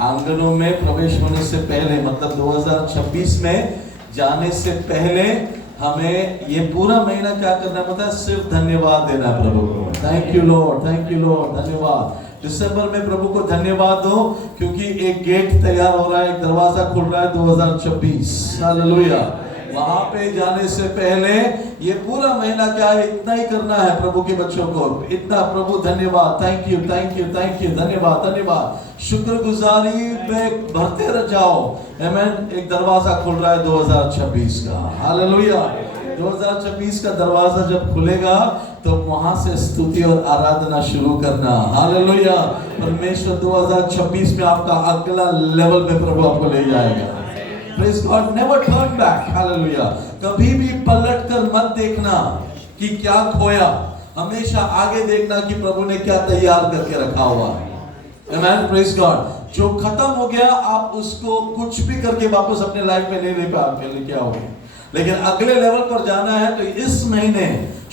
आंगनों में प्रवेश होने से पहले, मतलब 2026 में जाने से पहले हमें ये पूरा महीना क्या करना पड़ता है? सिर्फ धन्यवाद देना है प्रभु को। Thank you Lord, thank you Lord, धन्यवाद। दिसंबर में प्रभु को धन्यवाद दो, क्योंकि एक गेट तैयार हो रहा है, एक दरवाजा खुल रहा है 2026। हालेलुया। वहां पे जाने से पहले ये पूरा महीना क्या है, इतना ही करना है प्रभु के बच्चों को, इतना। प्रभु धन्यवाद, thank you, thank you, thank you, धन्यवाद, धन्यवाद। शुक्रगुजारी में भरते रह जाओ। आमीन। एक दरवाजा खुल रहा है 2026 का। हालेलुया। 2026 का दरवाजा जब खुलेगा तो वहां से स्तुति और आराधना शुरू करना। हालेलुया। परमेश्वर 2026 में आपका अगला लेवल पे प्रभु आपको ले जाएगा। Praise God, never turn back. Hallelujah. कभी भी पलट कर मत देखना कि क्या खोया, हमेशा आगे देखना कि प्रभु ने क्या तैयार करके रखा हुआ है। Amen. Praise God. जो खत्म हो गया आप उसको कुछ भी करके वापस अपने लाइफ में नहीं ले पाओगे, क्या हो गया। लेकिन अगले लेवल पर जाना है तो इस महीने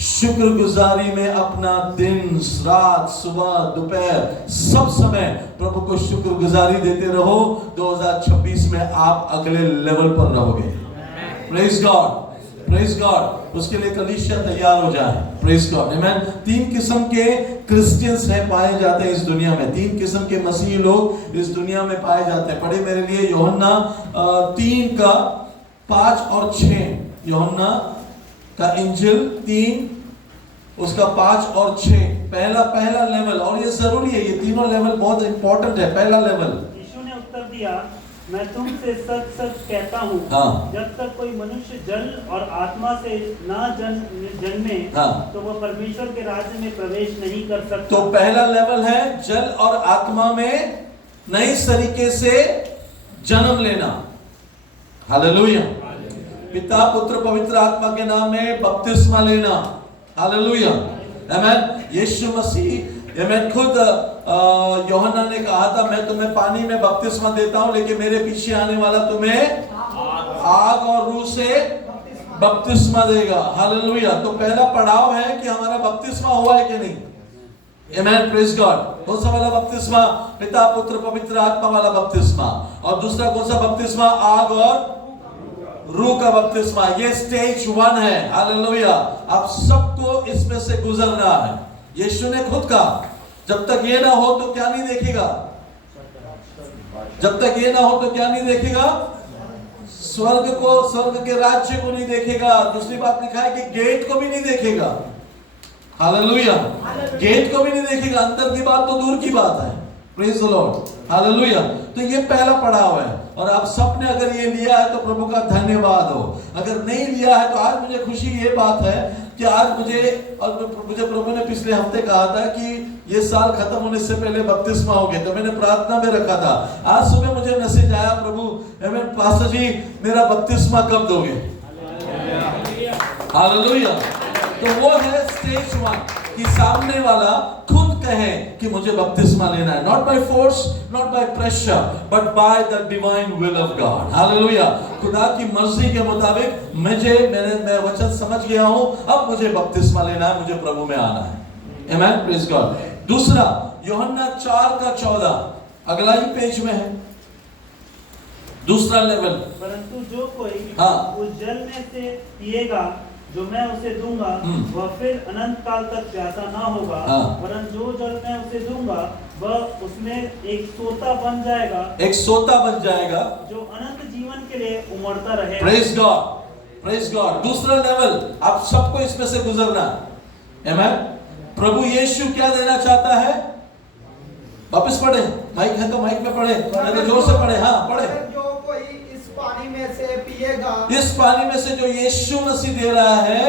शुक्रगुजारी में अपना दिन, रात, सुबह, दोपहर, सब समय प्रभु को शुक्रगुजारी देते रहो। 2026 में आप अगले लेवल पर रहोगे। Praise God, praise God. उसके लिए कलीसिया तैयार हो जाए। Praise God. आमीन। 3 किस्म के क्रिश्चियंस हैं पाए जाते हैं इस दुनिया में। 3 किस्म के मसीही लोग इस दुनिया में पाए जाते हैं। पढ़े मेरे लिए यूहन्ना 3 का 5 और 6। यूहन्ना का इंजिल 3 उसका 5 और 6। पहला लेवल, और ये जरूरी है, ये तीनों लेवल बहुत इंपॉर्टेंट है। पहला लेवल, यीशु ने उत्तर दिया, मैं तुमसे सच सच कहता हूँ, जब तक कोई मनुष्य जल और आत्मा से ना जन्मे तो वह परमेश्वर के राज्य में प्रवेश नहीं कर सकता। तो पहला लेवल है जल और आत्मा में नई तरीके से जन्म लेना। हालेलुया। पिता, पुत्र, पवित्र आत्मा के नाम में बपतिस्मा लेना। हालेलुया। आमीन। यीशु मसीह, आमीन, खुद यूहन्ना ने कहा था, मैं तुम्हें पानी में बपतिस्मा देता हूं, लेकिन मेरे पीछे आने वाला तुम्हें आग और रूह से बपतिस्मा देगा। हालेलुया। तो पहला पड़ाव है कि हमारा बपतिस्मा हुआ है कि नहीं। आमीन। Praise God. कौन सा वाला बपतिस्मा? पिता, पुत्र, पवित्र आत्मा वाला बपतिस्मा। और दूसरा कौन सा बपतिस्मा? आग और रूह का बपतिस्मा। ये स्टेज 1 है। हालेलुया। आप सबको इसमें से गुजरना है। यीशु ने खुद कहा, जब तक ये ना हो तो क्या नहीं देखेगा? जब तक ये ना हो तो क्या नहीं देखेगा? स्वर्ग को, स्वर्ग के राज्य को नहीं देखेगा। दूसरी बात लिखा है कि गेट को भी नहीं देखेगा। हालेलुया। गेट को भी नहीं देखेगा। अंदर की बात तो दूर की बात है। Praise the Lord. हालेलुया। तो ये पहला पड़ाव है। और आप सबने अगर ये लिया है तो प्रभु का धन्यवाद हो। अगर नहीं लिया है तो आज मुझे खुशी ये बात है कि आज मुझे प्रभु ने पिछले हफ्ते कहा था कि ये साल खत्म होने से पहले बपतिस्मा हो गया, तो मैंने प्रार्थना में रखा था। आज सुबह मुझे मैसेज आया, प्रभु पास्टर जी मेरा बपतिस्मा कब दोगे? हालेलुया। तो वो है स्टेज 1 कि सामने वाला खुद कहे कि मुझे बपतिस्मा लेना है। Not by force, not by pressure, but by the divine will of God. Hallelujah. खुदा की मर्जी के मुताबिक मैं वचन समझ गया हूं, अब मुझे बपतिस्मा लेना है, मुझे प्रभु में आना है। आमीन। Praise God. दूसरा यूहन्ना 4 का 14, अगला ही पेज में है, दूसरा लेवल। परंतु जो कोई उस जल में से पिएगा जो मैं उसे दूंगा, वह फिर अनंत काल तक प्यासा ना होगा, परंतु जो जल मैं उसे दूंगा वह उसमें एक सोता बन जाएगा, एक सोता बन जाएगा जो अनंत जीवन के लिए उमड़ता रहेगा। Praise God, praise God. दूसरा लेवल, आप सबको इसमें से गुजरना है। आमीन। प्रभु यीशु क्या देना चाहता है? वापस पढ़े, माइक है तो माइक में पढ़े, नहीं तो जोर से पढ़े। हाँ पढ़े। पानी में से पिएगा, इस पानी में से जो यीशु मसीह दे रहा है,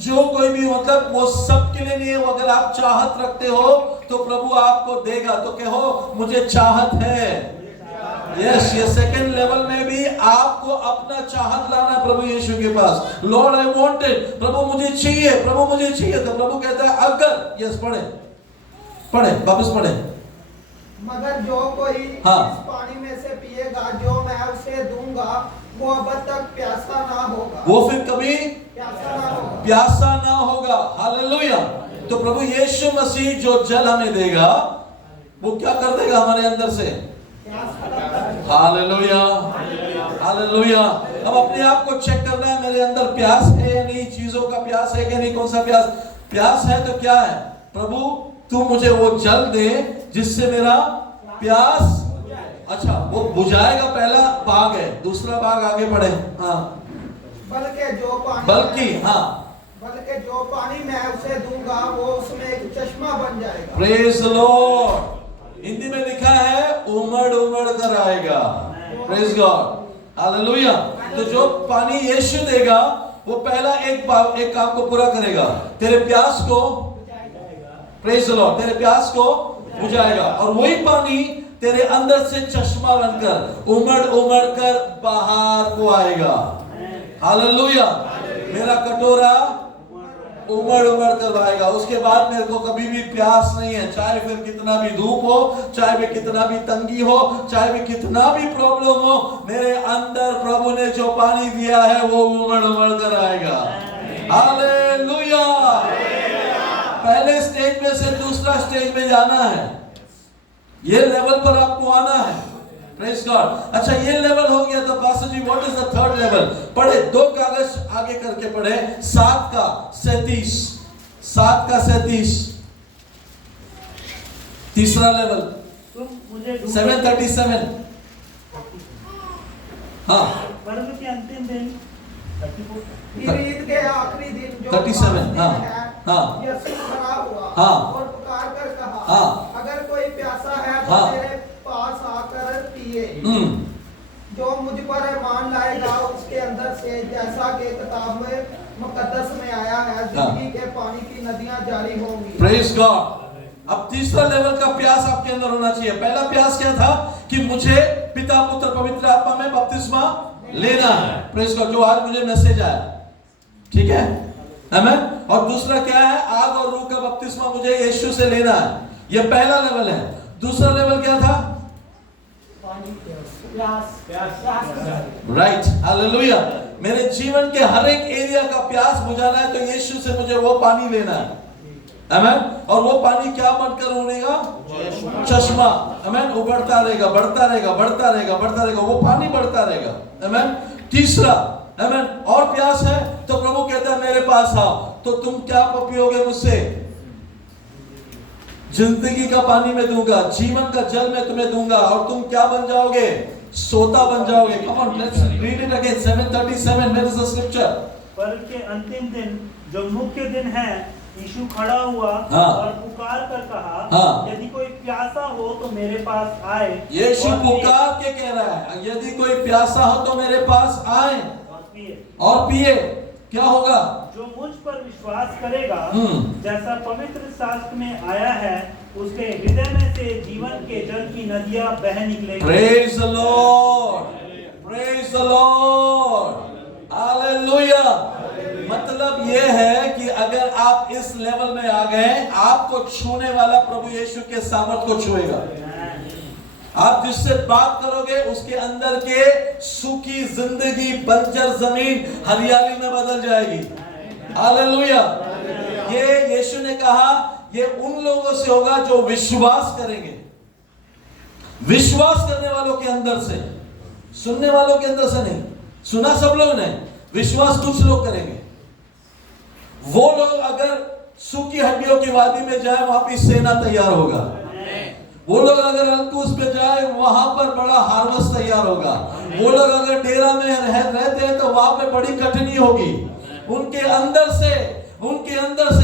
जो कोई भी, मतलब वो सबके लिए नहीं है। अगर आप चाहत रखते हो तो प्रभु आपको देगा। तो कहो मुझे चाहत है। यस, ये सेकंड लेवल में भी आपको अपना चाहत लाना है प्रभु यीशु के पास। लॉर्ड आई वांट इट, प्रभु मुझे चाहिए, प्रभु मुझे चाहिए। तो प्रभु कहता है अगर, यस पढ़े, पढ़े, वापस पढ़े। मगर जो कोई इस पानी में से पिएगा जो मैं उसे दूंगा, वो अब तक प्यासा ना होगा, वो फिर कभी प्यासा ना होगा। हालेलुया। तो प्रभु यीशु मसीह जो जल हमें देगा वो क्या कर देगा? हमारे अंदर से हालेलुया, हालेलुया। अब अपने आप को चेक करना है, मेरे अंदर प्यास है या नहीं, चीजों का प्यास है कि नहीं, कौन सा प्यास। प्यास है तो क्या है, प्रभु तू मुझे वो जल दे जिससे मेरा प्यास, अच्छा वो बुझाएगा। पहला भाग है, दूसरा भाग आगे बढ़े। हाँ, बल्कि जो पानी मैं उसे दूंगा वो उसमें एक चश्मा बन जाएगा। Praise the Lord. हिंदी में लिखा है उमड़ उमड़ कर आएगा। Praise God, hallelujah. तो जो पानी यीशु देगा वो पहला एक काम को पूरा करेगा, तेरे प्यास को, प्रेज द लॉर्ड, तेरे प्यास को बुझाएगा। और वही पानी तेरे अंदर से चश्मा बनकर उमड़ उमड़ कर बाहर को आएगा। हालेलुया। मेरा कटोरा उमड़ उमड़ कर आएगा। उसके बाद मेरे को कभी भी प्यास नहीं है, चाहे फिर कितना भी धूप हो, चाहे भी कितना भी तंगी हो, चाहे भी कितना भी प्रॉब्लम हो, मेरे अंदर प्रभु ने जो पानी दिया है वो उमड़ उमड़ कर आएगा। हालेलुया। पहले स्टेज में से दूसरा स्टेज में जाना है, ये लेवल पर आपको आना है। Praise God. अच्छा ये लेवल हो गया तो pastor ji what is the third level. पढ़े, 2 कागज आगे करके पढ़े, 7 का 37 तीसरा लेवल, तुम मुझे 737। हाँ, परम के अंतिम दिन ईद के आखिरी दिन जो 37, हाँ, हाँ, यीशु खड़ा हुआ, हाँ, और पुकार कर कहा, हाँ, अगर कोई प्यासा है तो हाँ, मेरे पास आकर पिए। जो मुझ पर ईमान लाएगा उसके अंदर से, जैसा कि किताब में मुकद्दस में आया है, जिंदगी के पानी की नदियां जारी होंगी। Praise God. अब तीसरा लेवल का प्यास आपके अंदर होना चाहिए। पहला प्यास क्या था कि मुझे पिता पुत्र पवित्र आत्मा में बपतिस्मा लेना है। प्रेज गॉड, जो आज मुझे मैसेज आया, ठीक है, आमीन। और दूसरा क्या है, आग और रूह का बपतिस्मा मुझे यीशु से लेना है। ये पहला लेवल है। दूसरा लेवल क्या था, राइट, हालेलुया। मेरे जीवन के हर एक एरिया का प्यास बुझाना है तो यीशु से मुझे वो पानी लेना है, आमीन। और वो पानी क्या बनकर उड़ेगा, चश्मा, आमीन। उबड़ता रहेगा, बढ़ता रहेगा, बढ़ता रहेगा, बढ़ता रहेगा, वो पानी बढ़ता रहेगा, आमीन। तीसरा, आमीन, और प्यास है तो प्रभु कहता है मेरे पास आओ, तो तुम क्या पियोगे मुझसे, जिंदगी का पानी मैं दूंगा, जीवन का जल मैं तुम्हें दूंगा, और तुम क्या बन जाओगे, सोता बन जाओगे। Come on, let's read it again, 737, where is the scripture. पर के अंतिम दिन जो मुख्य दिन है, यीशु खड़ा हुआ, हाँ, और पुकार कर कहा, हाँ, यदि कोई प्यासा हो तो मेरे पास आए। यीशु पुकार के कह रहा है, यदि कोई प्यासा हो तो मेरे पास आए और पिए। क्या होगा, जो मुझ पर विश्वास करेगा, जैसा पवित्र शास्त्र में आया है, उसके हृदय में से जीवन के जल की नदियां बह निकलेंगी। Praise the Lord, praise the Lord, hallelujah. मतलब ये है कि अगर आप इस लेवल में आ गए, आपको छूने वाला प्रभु यीशु के सामर्थ को छुएगा। आप जिससे बात करोगे उसके अंदर के सूखी जिंदगी, बंजर जमीन हरियाली में बदल जाएगी। हालेलुया। ये यीशु ने कहा ये उन लोगों से होगा जो विश्वास करेंगे। विश्वास करने वालों के अंदर से, सुनने वालों के अंदर से नहीं। सुना सब लोग ने, विश्वास कुछ लोग करेंगे। वो लोग अगर सूखी हड्डियों की वादी में जाए, वहां पर सेना तैयार होगा। वो लोग अगर अलकूस पे जाए, वहां पर बड़ा हार्वेस्ट तैयार होगा। वो लोग अगर डेरा में रहते हैं तो वहां पे बड़ी कठिनाई होगी। उनके अंदर से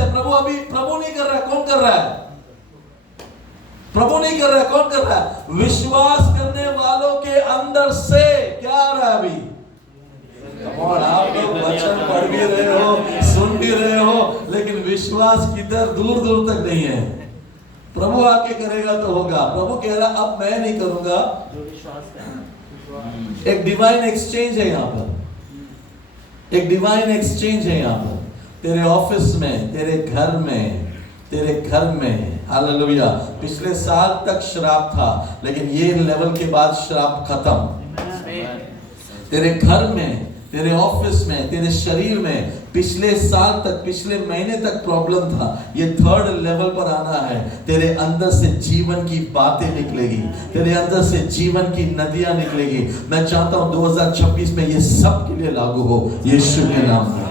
प्रभु नहीं कर रहा है, कौन कर रहा है, प्रभु नहीं कर रहा है, कौन कर रहा है, विश्वास करने वालों के अंदर से क्या आ रहा है। अभी आप लोग वचन पढ़ भी रहे हो, सुन भी रहे हो, लेकिन विश्वास किधर, दूर दूर तक नहीं है। प्रभु आके करेगा तो होगा। प्रभु कह रहा अब मैं नहीं करूंगा, जो विश्वास करेगा। एक डिवाइन एक्सचेंज है यहाँ पर, एक डिवाइन एक्सचेंज है यहाँ पर। तेरे ऑफिस में, तेरे घर में, हालेलुया। पिछले साल तक श्राप था, लेकिन ये लेवल के बाद श्राप खत्म। तेरे घर में, तेरे ऑफिस में, तेरे शरीर में पिछले साल तक, पिछले महीने तक प्रॉब्लम था, ये थर्ड लेवल पर आना है। तेरे अंदर से जीवन की बातें निकलेगी, तेरे अंदर से जीवन की नदियां निकलेगी। मैं चाहता हूं 2026 में ये सब के लिए लागू हो, यीशु के नाम में।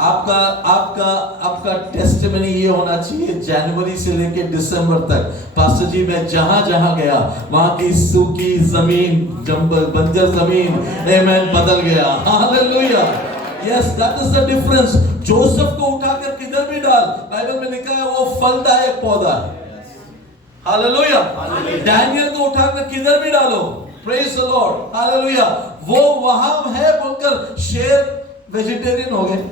आपका आपका आपका टेस्टिमनी ये होना चाहिए, जनवरी से लेकर दिसंबर तक, पास्टर जी मैं जहां जहां गया वहां की सूखी जमीन, बंजर जमीन, आमेन, बदल गया। Hallelujah, yes, that is the difference. Joseph को उठाकर किधर भी डाल, बाइबल में लिखा है वो फलदायक पौधा है। हालेलुया। डैनियल को उठाकर किधर भी डालो, प्रेज द लॉर्ड, हालेलुया, वो वहां है बोलकर शेर वेजिटेरियन हो गए।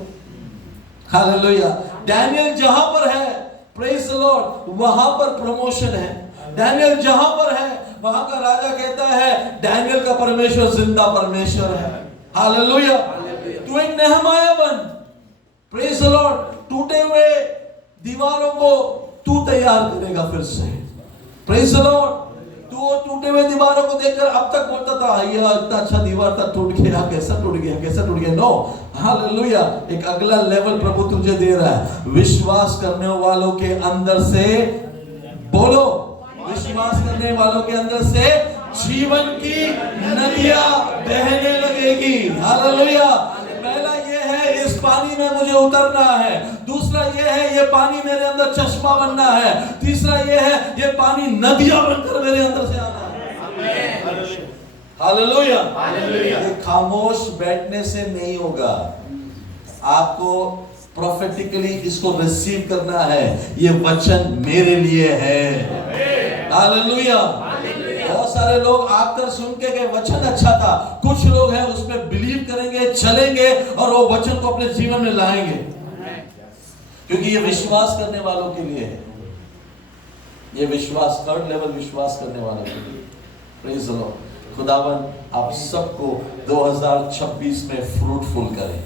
हालेलुया। डैनियल जहां पर है, प्रेज द लॉर्ड, वहां पर प्रमोशन है। डैनियल जहां पर है वहां का राजा कहता है डैनियल का परमेश्वर जिंदा परमेश्वर है। हालेलुया। तू एक नेहमाया बन, प्रेज द लॉर्ड। टूटे हुए दीवारों को तू तैयार करेगा फिर से, प्रेज द लॉर्ड। तू टूटे हुए दीवारों को देखकर अब तक बोलता था ये इतना अच्छा दीवार था, टूट गया, कैसा टूट गया, कैसा टूट गया। नो, हालेलुया, एक अगला लेवल प्रभु तुझे दे रहा है। विश्वास करने वालों के अंदर से, बोलो, विश्वास करने वालों के अंदर से जीवन की नदियां बहने लगेगी। हालेलुया। पहला ये है इस पानी में मुझे उतरना है, दूसरा ये है ये पानी मेरे अंदर चश्मा बनना है, तीसरा ये है ये पानी नदियां बनकर मेरे अंदर से आना है। हालेलुया। ये खामोश बैठने से नहीं होगा, आपको प्रोफेटिकली इसको रिसीव करना है। ये वचन मेरे लिए है। हालेलुया। बहुत सारे लोग आकर सुन के गए वचन अच्छा था, कुछ लोग हैं उसमें बिलीव करेंगे, चलेंगे और वो वचन को अपने जीवन में लाएंगे, क्योंकि ये विश्वास करने वालों के लिए है। ये विश्वास, थर्ड लेवल विश्वास करने वालों के लिए। Praise the Lord. खुदावन आप सबको 2026 में फ्रूटफुल करें।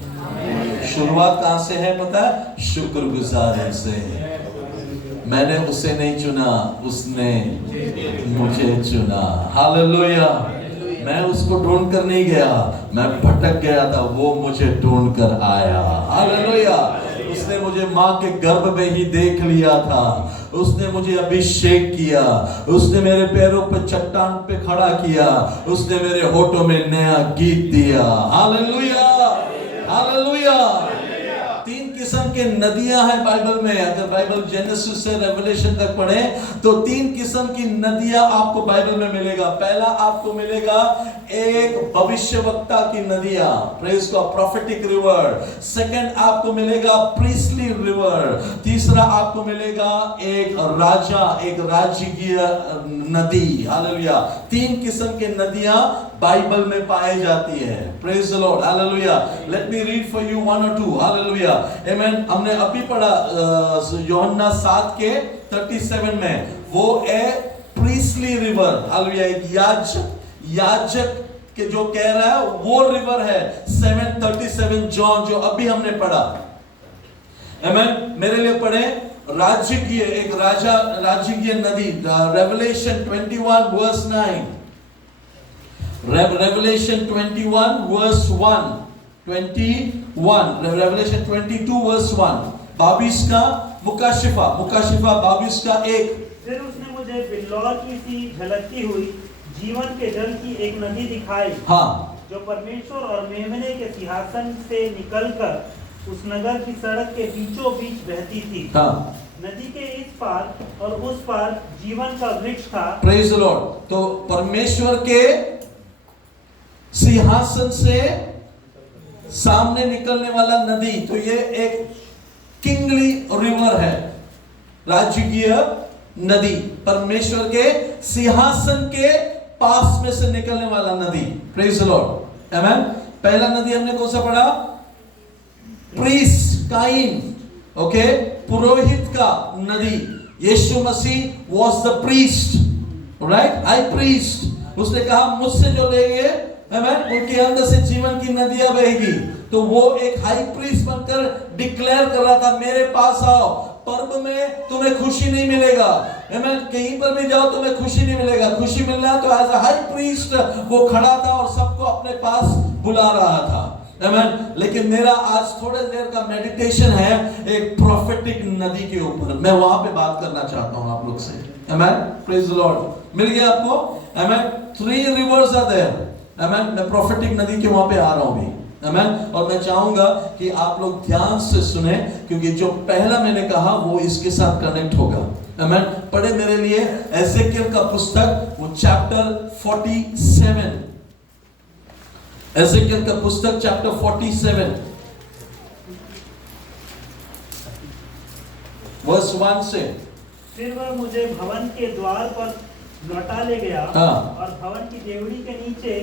शुरुआत कहां से है पता है? शुक्रगुजारी से। मैंने उसे नहीं चुना, उसने मुझे चुना। हालेलुया। मैं उसको ढूंढ कर नहीं गया, मैं भटक गया था, वो मुझे ढूंढ कर आया। हालेलुया। उसने मुझे माँ के गर्भ में ही देख लिया था, उसने मुझे अभिषेक किया, उसने मेरे पैरों पे चट्टान पे खड़ा किया, उसने मेरे होठों में नया गीत दिया। Hallelujah, hallelujah. तीन किस्म के नदियां हैं बाइबल में। अगर बाइबल जेनेसिस से रेवलेशन तक पढ़े तो तीन किस्म की नदियां आपको बाइबल में मिलेगा। पहला आपको मिलेगा एक भविष्यवक्ता की नदियां, praise God, prophetic river. Second आपको मिलेगा प्रीस्टली रिवर। तीसरा आपको मिलेगा एक राजा, एक राजकीय नदी। हालेलुया। तीन किस्म के नदियां बाइबल में पाई जाती है। Praise the Lord, hallelujah. Let me read for you one और टू। हालेलुया, आमेन। हमने अभी पढ़ा यूहन्ना 7 के 37 में, वो है प्रीस्टली रिवर। हालेलुया। एक याजक के जो कह रहा है वो रिवर है 7:37 जॉन, जो अभी हमने पढ़ा। आमेन। मेरे लिए पढ़े राजकीय, एक राजकीय नदी, revelation 21 verse 9, Revelation 21 verse 1, 21, Revelation 22 verse 1, 22 का मुकाशिफा 22 का 1। फिर उसने मुझे बिल्लौर की सी झलकती हुई जीवन के जल की एक नदी दिखाई, हाँ, जो परमेश्वर और मेमने के सिंहासन से निकलकर उस नगर की सड़क के बीचों बीच बहती थी। हाँ। नदी के इस पार और उस पार जीवन का वृक्ष था। Praise the Lord. तो परमेश्वर के सिंहासन से सामने निकलने वाला नदी, तो ये एक किंगली रिवर है, राजकीय नदी, परमेश्वर के सिंहासन के पास में से निकलने वाला नदी। प्रेज द लॉर्ड, आमेन। पहला नदी हमने कौन सा पढ़ा? प्रीस्ट, काइन, ओके, पुरोहित का नदी। Yeshu Masih was the priest, right, high priest. उसने कहा मुझसे जो लेंगे, आमेन, उनके अंदर से जीवन की नदियां बहेगी। तो वो एक हाई प्रीस्ट बनकर डिक्लेयर कर रहा था, मेरे पास आओ, पर्व में तुम्हें खुशी नहीं मिलेगा, आमेन, कहीं पर भी जाओ तुम्हें खुशी नहीं मिलेगा। खुशी मिलना तो एज अ हाई प्रीस्ट वो खड़ा था और सबको अपने पास बुला रहा था, आमेन। लेकिन मेरा आज थोड़े देर का मेडिटेशन है एक प्रोफेटिक नदी के ऊपर, मैं वहां पे बात करना चाहता हूं आप लोग से। आमेन, प्रेज द लॉर्ड। मिल गया आपको? आमेन। 3 रिवर्स आर देयर। आमेन। मैं प्रोफेटिक नदी के वहां पे आ रहा हूं भी। आमेन। और मैं चाहूंगा कि आप लोग ध्यान से सुने, क्योंकि जो पहला मैंने कहा वो इसके साथ कनेक्ट होगा। आमेन। पढ़े मेरे लिए एजेकियल का पुस्तक, वो चैप्टर 47, एजेकियल का पुस्तक चैप्टर 47 वर्स 1 से। फिर वह मुझे भवन के द्वार पर लौटा ले गया, और भवन की देवड़ी के नीचे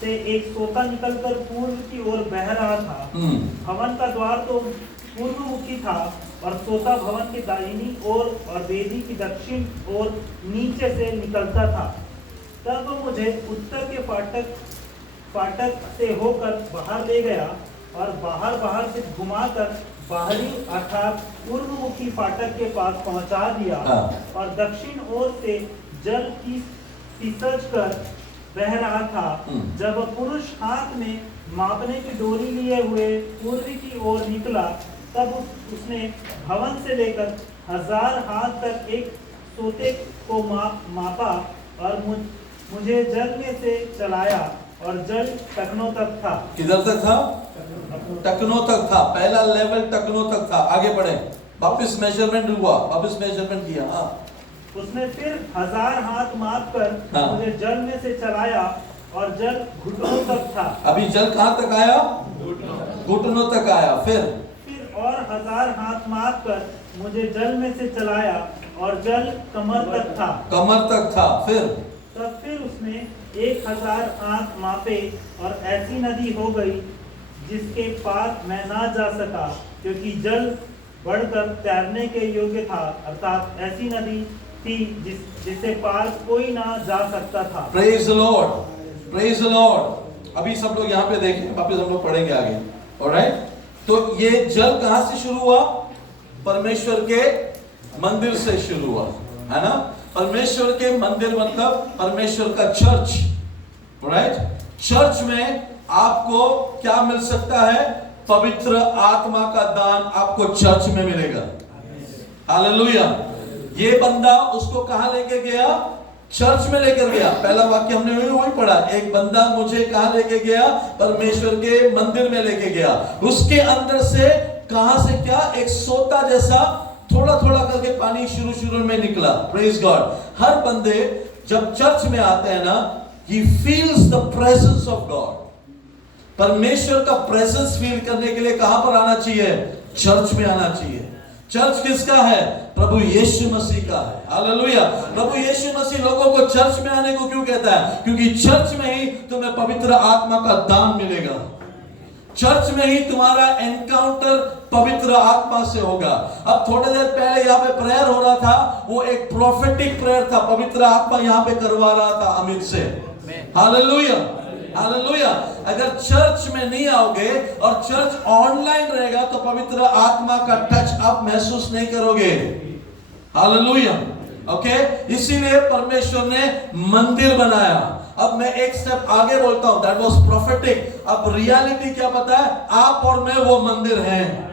से एक सोता निकलकर पूर्व की ओर बह रहा था। भवन का द्वार तो पूर्वमुखी था, और सोता भवन की दाहिनी ओर और वेदी की दक्षिण ओर नीचे से निकलता था। तब वो मुझे उत्तर के फाटक से होकर बाहर ले गया, और बाहर से घुमाकर बाहरी अर्थात पूर्वमुखी फाटक के पास पहुंचा दिया, और दक्षिण ओर से जल की फिसज कर बह रहा था। जब वह पुरुष हाथ में मापने की डोरी लिए हुए पूर्वी की ओर निकला, तब उसने भवन से लेकर 1000 हाथ तक एक सोते को मापा, और मुझे जल में से चलाया, और जल टखनों तक था। किधर तक था? टखनों तक था। पहला लेवल टखनों तक था। आगे बढ़े, वापस मेजरमेंट हुआ, वापस मेजरमेंट किया। उसने फिर 1000 हाथ माप कर मुझे जल में से चलाया, और जल घुटनों तक था। अभी जल कहां तक आया? घुटनों तक आया। फिर और 1000 हाथ माप कर मुझे जल में से चलाया, और जल कमर तक था। कमर तक था। तब फिर उसने 1000 हाथ मापे, और ऐसी नदी हो गई जिसके पार मैं ना जा सका, क्योंकि जल बढ़कर तैरने के योग्य था, अर्थात ऐसी नदी थी जिसे पार कोई ना जा सकता था। Praise the Lord, praise the Lord. अभी सब लोग यहाँ पे देखें, वापस हम लोग पढ़ेंगे आगे। ऑलराइट, तो ये जल कहां से शुरू हुआ? परमेश्वर के मंदिर से शुरू हुआ, है ना। परमेश्वर के मंदिर मतलब परमेश्वर का चर्च। ऑलराइट, चर्च में आपको क्या मिल सकता है? पवित्र आत्मा का दान आपको चर्च में मिलेगा। हालेलुया। ये बंदा उसको कहां लेके गया? चर्च में लेकर गया। पहला वाक्य हमने वही पढ़ा, एक बंदा मुझे कहां लेके गया? परमेश्वर के मंदिर में लेके गया। उसके अंदर से कहां से क्या? एक सोता जैसा थोड़ा थोड़ा करके पानी शुरू में निकला। Praise God. हर बंदे जब चर्च में आते हैं ना, he feels the presence of God। परमेश्वर का प्रेजेंस फील करने के लिए कहां पर आना चाहिए? चर्च में आना चाहिए। चर्च किसका है? प्रभु यीशु मसीह का है। हालेलुया। प्रभु यीशु मसीह लोगों को चर्च में आने को क्यों कहता है? क्योंकि चर्च में ही तुम्हें पवित्र आत्मा का दान मिलेगा। चर्च में ही तुम्हारा एनकाउंटर पवित्र आत्मा से होगा। अब थोड़ी देर पहले यहाँ पे प्रेयर हो रहा था, वो एक प्रोफेटिक प्रेयर था। पवित्र आत्मा यहाँ पे करवा रहा था अमित से। Hallelujah, hallelujah. अगर चर्च में नहीं आओगे और चर्च ऑनलाइन रहेगा तो पवित्र आत्मा का टच आप महसूस नहीं करोगे। हालेलुया। ओके, इसीलिए परमेश्वर ने मंदिर बनाया। अब मैं एक स्टेप आगे बोलता हूं, दैट वाज प्रोफेटिक। अब रियलिटी क्या पता है? आप और मैं वो मंदिर हैं।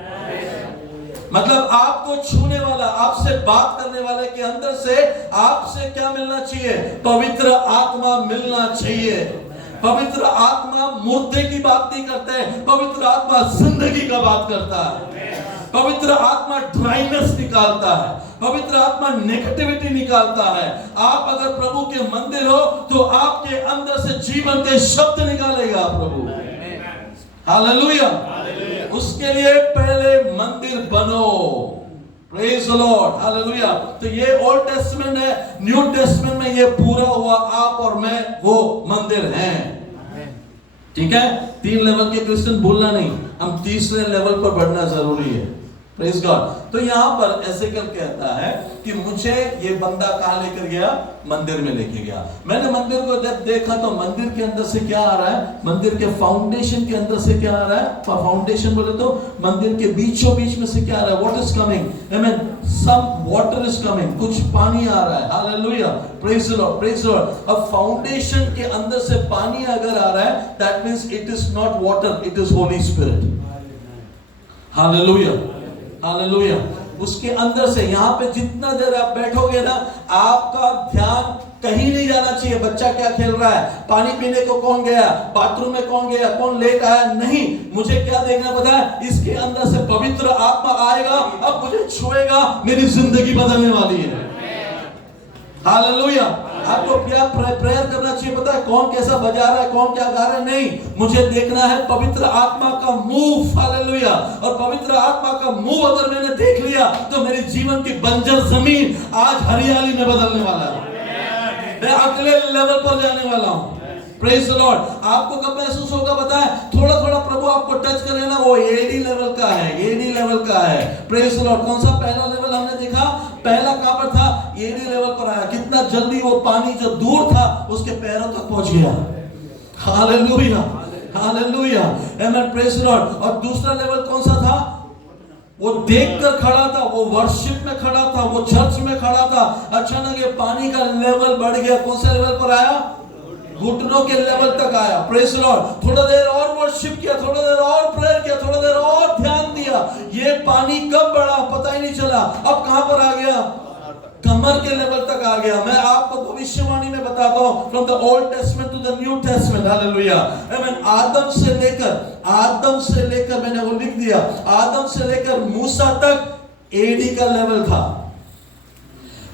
मतलब आपको छूने वाला, आपसे बात करने वाले के अंदर से आपसे क्या मिलना चाहिए? पवित्र आत्मा मिलना चाहिए। पवित्र आत्मा मुर्दे की बात नहीं करता है, पवित्र आत्मा जिंदगी का बात करता है। पवित्र आत्मा ड्राइनेस निकालता है, पवित्र आत्मा नेगेटिविटी निकालता है। आप अगर प्रभु के मंदिर हो तो आपके अंदर से जीवन के शब्द निकालेगा प्रभु। हालेलुया। उसके लिए पहले मंदिर बनो। Praise the Lord. हालेलुया। तो ये ओल्ड टेस्टमेंट है, न्यू टेस्टमेंट में ये पूरा हुआ। आप और मैं वो मंदिर हैं। ठीक है, 3 लेवल के क्रिश्चियन भूलना नहीं, हम तीसरे लेवल पर बढ़ना जरूरी है। Praise God. तो यहाँ पर एसेकियेल कहता है कि मुझे ये बंदा कहाँ लेकर गया, मंदिर में लेके गया। मैंने मंदिर को जब देखा तो मंदिर के अंदर से क्या आ रहा है, मंदिर के फाउंडेशन के अंदर से क्या आ रहा है, फाउंडेशन बोले तो मंदिर के बीचों बीच में से क्या आ रहा है, व्हाट इज कमिंग, आमीन, सम वाटर इज कमिंग, कुछ पानी आ रहा है, hallelujah, praise the Lord, praise the Lord. अब फाउंडेशन के अंदर से पानी अगर आ रहा है, that means it is not water, it is Holi spirit, hallelujah, hallelujah. उसके अंदर से यहाँ पे जितना देर आप बैठोगे ना, आपका ध्यान कहीं नहीं जाना चाहिए, बच्चा क्या खेल रहा है, पानी पीने को कौन गया, बाथरूम में कौन गया, कौन लेट आया, नहीं, मुझे क्या देखना पता है, इसके अंदर से पवित्र आत्मा आएगा, अब मुझे छुएगा, मेरी जिंदगी बदलने वाली है, हालेलुया। आपको क्या प्रेयर करना चाहिए पता है, कौन कैसा बजा रहा है, कौन क्या गा रहा है, नहीं, मुझे देखना है पवित्र आत्मा का मूव, हालेलुया। और पवित्र आत्मा का मूव अगर मैंने देख लिया तो मेरे जीवन की बंजर जमीन आज हरियाली में बदलने वाला है, मैं अगले लेवल पर जाने वाला हूं, प्रेज द लॉर्ड। आपको कब महसूस होगा पता है, थोड़ा थोड़ा प्रभु आपको टच करे ना, वो एडी लेवल का है, एडी लेवल का है, प्रेज द लॉर्ड। कौन सा पहला लेवल हमने देखा, पहला कहां पर था, एडी लेवल पर आया, कितना जल्दी वो पानी जो दूर था उसके पैरों तक पहुंच गया, hallelujah, hallelujah, amen, praise the Lord. और दूसरा लेवल कौन सा था, वो देखकर खड़ा था, वो वर्शिप में खड़ा था, वो चर्च में खड़ा था, अचानक ये पानी का लेवल बढ़ गया, कौन सा लेवल पर आया, घुटनों के लेवल तक आया, प्रेज द लॉर्ड। थोड़ा देर और वर्शिप किया, थोड़ा देर और प्रेयर किया, थोड़ा देर और ध्यान दिया, ये पानी कब बढ़ा पता ही नहीं चला, अब कहां पर आ गया, कमर के लेवल तक आ गया। मैं आपको भविष्यवाणी में बताता हूं, from the old testament to the new testament, hallelujah, आमीन। आदम से लेकर मैंने वो लिख दिया, आदम से लेकर मूसा तक एडी का लेवल था,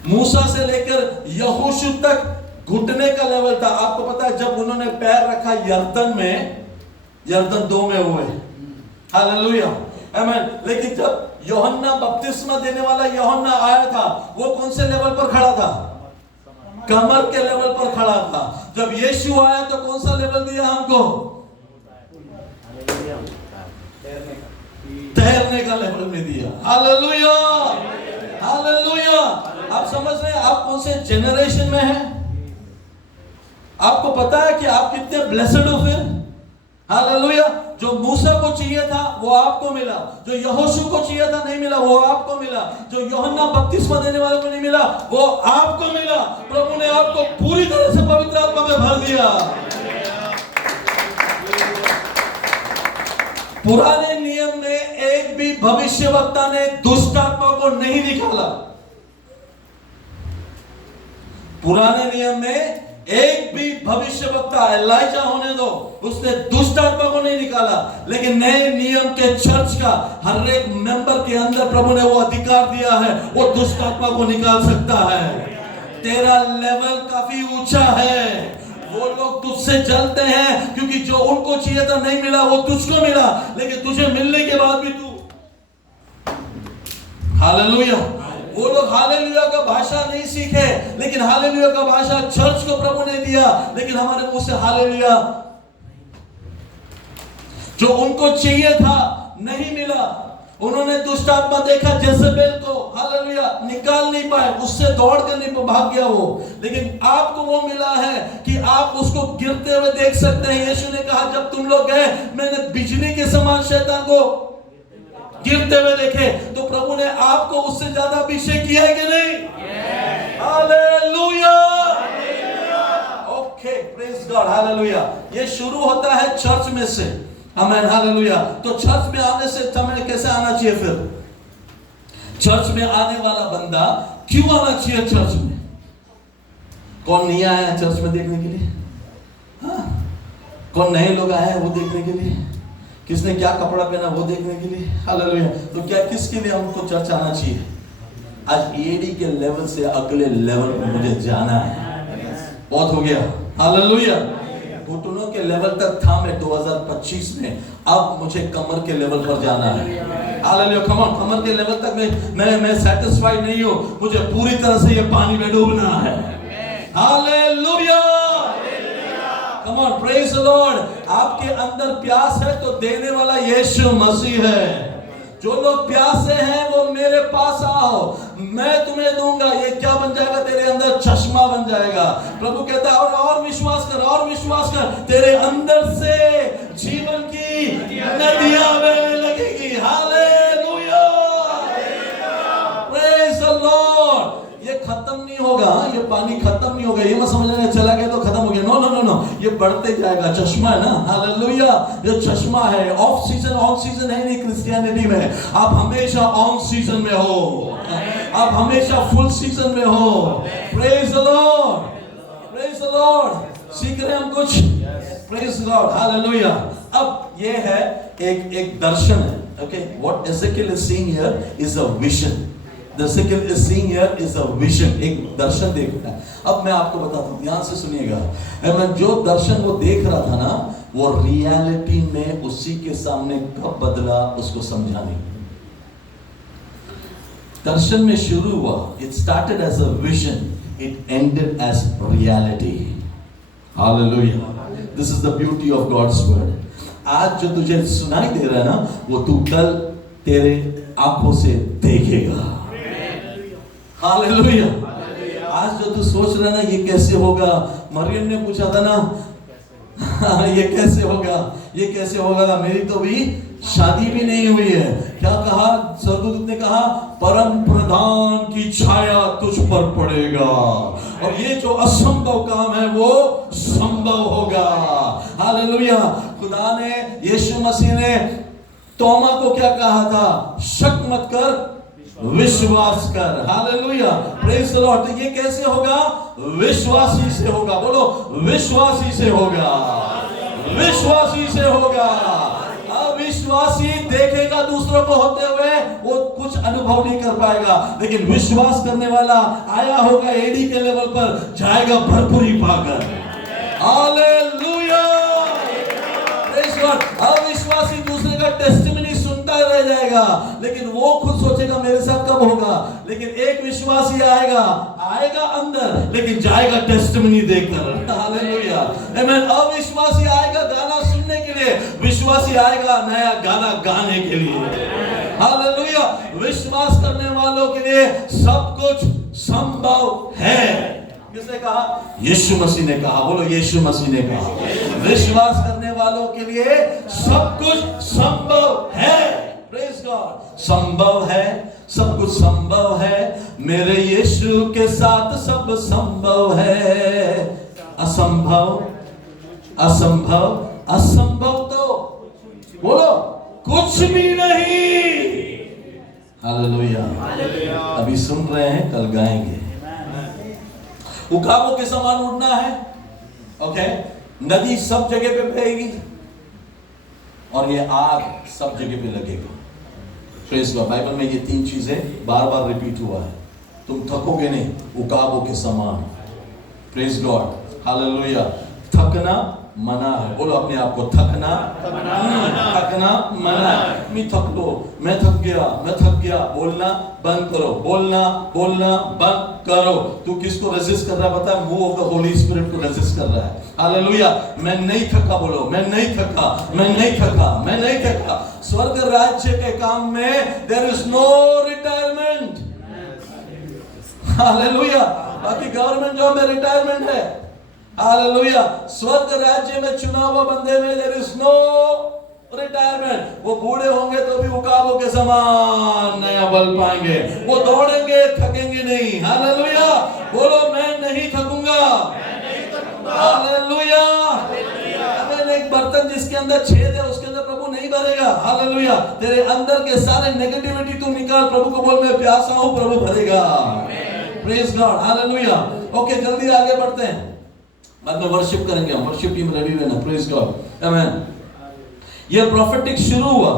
मूसा से लेकर यहोशू तक घुटने का लेवल था। आपको पता है जब उन्होंने पैर रखा यर्दन में, यर्दन 2 में हुए, हालेलुया, आमीन। लेकिन जब यूहन्ना बपतिस्मा देने वाला यूहन्ना आया था, वो कौन से लेवल पर खड़ा था, कमर के लेवल पर खड़ा था। जब यीशु आया तो कौन सा लेवल दिया हमको, तैरने का लेवल में दिया, हालेलुया, हालेलुया। आप समझ रहे हैं आप कौन से जनरेशन में हैं, आपको पता है कि आप कितने ब्लेस्ड हो फिर, हालेलुया। जो मूसा को चाहिए था वो आपको मिला, जो यहोशू को चाहिए था नहीं मिला वो आपको मिला, जो यूहन्ना बपतिस्मा देने वाले को नहीं मिला वो आपको मिला। प्रभु ने आपको पूरी तरह से पवित्र आत्मा में भर दिया। पुराने नियम में एक भी भविष्यवक्ता ने दुष्ट आत्मा को नहीं निकाला, पुराने नियम में एक भी भविष्यवक्ता, एलाइजा होने दो, उसने दुष्ट आत्मा को नहीं निकाला। लेकिन नए नियम के चर्च का हर एक मेंबर के अंदर प्रभु ने वो अधिकार दिया है, वो दुष्ट आत्मा को निकाल सकता है। तेरा लेवल काफी ऊंचा है, वो लोग तुझसे जलते हैं क्योंकि जो उनको चाहिए था नहीं मिला, वो तुझको मिला, लेकिन तुझे मिलने के बाद भी तू, हालेलुया, वो लोग हालेलुया का भाषा नहीं सीखे, लेकिन हालेलुया का भाषा चर्च को प्रभु ने दिया। लेकिन हमारे मुंह से हालेलुया जो उनको चाहिए था नहीं मिला। उन्होंने दुष्ट आत्मा देखा जेज़ेबेल को, हालेलुया, निकाल नहीं पाए, उससे दौड़ कर नहीं भाग गया वो। लेकिन आपको वो मिला है कि आप उसको गिरते हुए देख सकते हैं। यीशु ने कहा जब तुम लोग गए, मैंने बिजली के समान शैतान को गिरते हुए देखे। तो प्रभु ने आपको उससे ज्यादा अभिषेक किया है कि नहीं? Hallelujah, okay, praise God, hallelujah. ये शुरू होता है चर्च में से, आमीन, हालेलुया। तो चर्च में आने से हमें कैसे आना चाहिए? फिर चर्च में आने वाला बंदा क्यों आना चाहिए चर्च में? कौन नहीं आया है चर्च में देखने के लिए? हाँ, कौन नए लोग आए हैं वो देखने के लिए? किसने क्या कपड़ा पहना वो देखने के लिए? हालेलुया। तो क्या किसके लिए हमको चर्च आना चाहिए? आज एडी के लेवल से अगले लेवल पर मुझे जाना है, बहुत हो गया, हालेलुया। घुटनों के लेवल तक था मैं 2025 में, अब मुझे कमर के लेवल पर जाना है, हालेलुया। कमर के लेवल तक मैं सैटिस्फाइड नहीं हूँ, मुझे पूरी तरह से ये पानी में डूबना है, hallelujah. Come on, praise the Lord. आपके अंदर प्यास है तो देने वाला यीशु मसीह है। जो लोग प्यासे हैं वो मेरे पास आओ, मैं तुम्हें दूंगा। ये क्या बन जाएगा? तेरे अंदर चश्मा बन जाएगा। प्रभु कहता है और विश्वास कर, और विश्वास कर, तेरे अंदर से जीवन की नदियां बहने लगेगी। Hallelujah, praise the Lord. ये खत्म नहीं होगा, ये पानी खत्म नहीं होगा। ये मत समझना चला गया तो खत्म हो गया। नो नो नो नो, ये बढ़ते जाएगा। चश्मा है ना, हालेलुया, ये चश्मा है। ऑफ सीजन ऑन सीजन है नहीं क्रिश्चियनिटी में। आप हमेशा ऑन सीजन में हो, आप हमेशा फुल सीजन में हो। Praise the Lord, praise the Lord. सीख रहे हैं हम कुछ? Praise the Lord, hallelujah. अब ये है एक दर्शन है। Okay, what Ezekiel is seeing here is a vision. The second is seeing here is a vision, एक दर्शन देखना है। अब मैं आपको बताता हूँ, ध्यान से सुनिएगा। मैं जो दर्शन वो देख रहा था ना, वो रियलिटी में उसी के सामने कब बदला उसको समझा नहीं। दर्शन में शुरू हुआ, it started as a vision, it ended as reality. Hallelujah. This is the beauty of God's word. आज जो तुझे सुनाई दे रहा है ना, वो तू कल तेरे आंखों से देखेगा। हालेलुया। आज जो तू सोच रहा ना ये कैसे होगा, मरियम ने पूछा था ना ये कैसे होगा, ये कैसे होगा, मेरी तो भी शादी भी नहीं हुई है। क्या कहा स्वर्गदूत ने? कहा परम प्रधान की छाया तुझ पर पड़ेगा और ये जो असंभव काम है वो संभव होगा। हालेलुया। खुदा ने, यीशु मसीह ने तोमा को क्या कहा था? शक मत कर, विश्वास कर। Hallelujah, praise the Lord. तो ये कैसे होगा? विश्वासी से होगा। बोलो, विश्वासी से होगा, विश्वासी से होगा। अविश्वासी देखेगा दूसरों को होते हुए, वो कुछ अनुभव नहीं कर पाएगा, लेकिन विश्वास करने वाला आया होगा एडी के लेवल पर, जाएगा भरपूरी पाकर। Hallelujah, praise God. अविश्वासी दूसरे का टेस्टिमनी सुनता रह जाएगा, लेकिन वो खुद सोचेगा मेरे साथ कब होगा। लेकिन एक विश्वासी आएगा अंदर, लेकिन जाएगा टेस्टिमनी देकर। हालेलुया, आमीन। अविश्वासी आएगा गाना सुनने के लिए, विश्वासी आएगा नया गाना गाने के लिए। हालेलुया। विश्वास करने वालों के लिए सब कुछ संभव है। किसने कहा? यीशु मसीह ने कहा। बोलो, यीशु मसीह ने कहा। विश्वास करने वालों के लिए सब कुछ संभव है। Praise God. संभव है, सब कुछ संभव है। मेरे यीशु के साथ सब संभव है। असंभव, असंभव, असंभव तो बोलो कुछ भी नहीं। हालेलुया। अभी सुन रहे हैं, कल गाएंगे। उकाबों के समान उड़ना है। ओके, नदी सब जगह पे बहेगी और ये आग सब जगह पे लगेगा। Praise God. बाइबल में ये तीन चीजें बार बार रिपीट हुआ है। तुम थकोगे नहीं, उकाबों के समान। Praise God, hallelujah. थकना मना है। बोलो अपने आप को, थकना मना है। मैं थक लो, मैं थक गया। बोलना बंद करो, बोलना बंद करो। तू किसको रेजिस्ट कर रहा है पता है? Move of the Holi spirit को रेजिस्ट कर रहा है। हालेलुया। मैं नहीं थका। बोलो, मैं नहीं थका। स्वर्ग राज्य के काम में there is no retirement. Hallelujah. बाकी गवर्नमेंट जॉब में रिटायरमेंट है। हालेलुया। स्वर्ग राज्य में चुना हुआ बंदे में देयर इज नो रिटायरमेंट। वो बूढ़े होंगे तो भी उकाबों के समान नया बल पाएंगे। वो दौड़ेंगे, थकेंगे नहीं। हालेलुया। बोलो, मैं नहीं थकूंगा। हालेलुया। एक बर्तन जिसके अंदर छेद है उसके अंदर प्रभु नहीं भरेगा। हालेलुया। तेरे अंदर के सारे नेगेटिविटी तू निकाल, प्रभु को बोल मैं प्यासा हूं, प्रभु भरेगा। Praise God, hallelujah. ओके, जल्दी आगे बढ़ते हैं, बाद में वर्शिप करेंगे हम। वर्शिप टीम रेडी रहना। प्रेज गॉड, आमेन। ये प्रोफेटिक शुरू हुआ,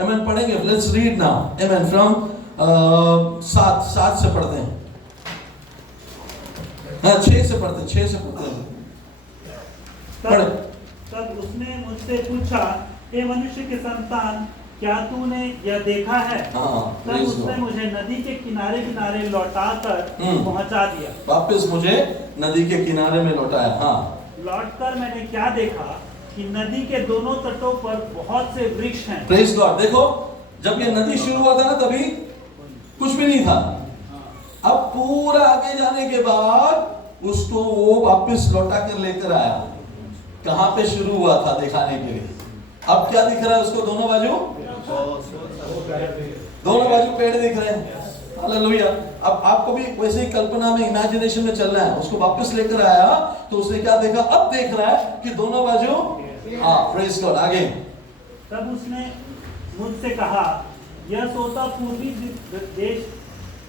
आमेन। पढ़ेंगे, let's read now, amen, from 7 से पढ़ते हैं। 6 से पढ़ते हैं। तब उसने मुझसे पूछा, हे मनुष्य के संतान, क्या तूने यह देखा है? तब उसने मुझे नदी के किनारे लौटाकर पहुंचा दिया। वापस मुझे नदी के किनारे में लौटाया। लौटकर मैंने क्या देखा कि नदी के दोनों तटों पर बहुत से वृक्ष हैं। Praise God. देखो, जब ये नदी शुरू हुआ था ना तभी कुछ भी नहीं था। अब पूरा आगे जाने के बाद उसको वो वापस लौटा कर लेकर आया, कहां पे शुरू हुआ था दिखाने के लिए। अब क्या दिख रहा है उसको? दोनों बाजू पेड़ दिख रहे हैं। हालेलुया। अब आपको भी वैसे ही कल्पना में, इमेजिनेशन में चलना है। उसको वापस लेकर आया तो उसने क्या देखा? अब देख रहा है कि दोनों बाजू, हाँ, प्रेज गॉड। आगे, तब उसने मुझसे कहा, यह सोता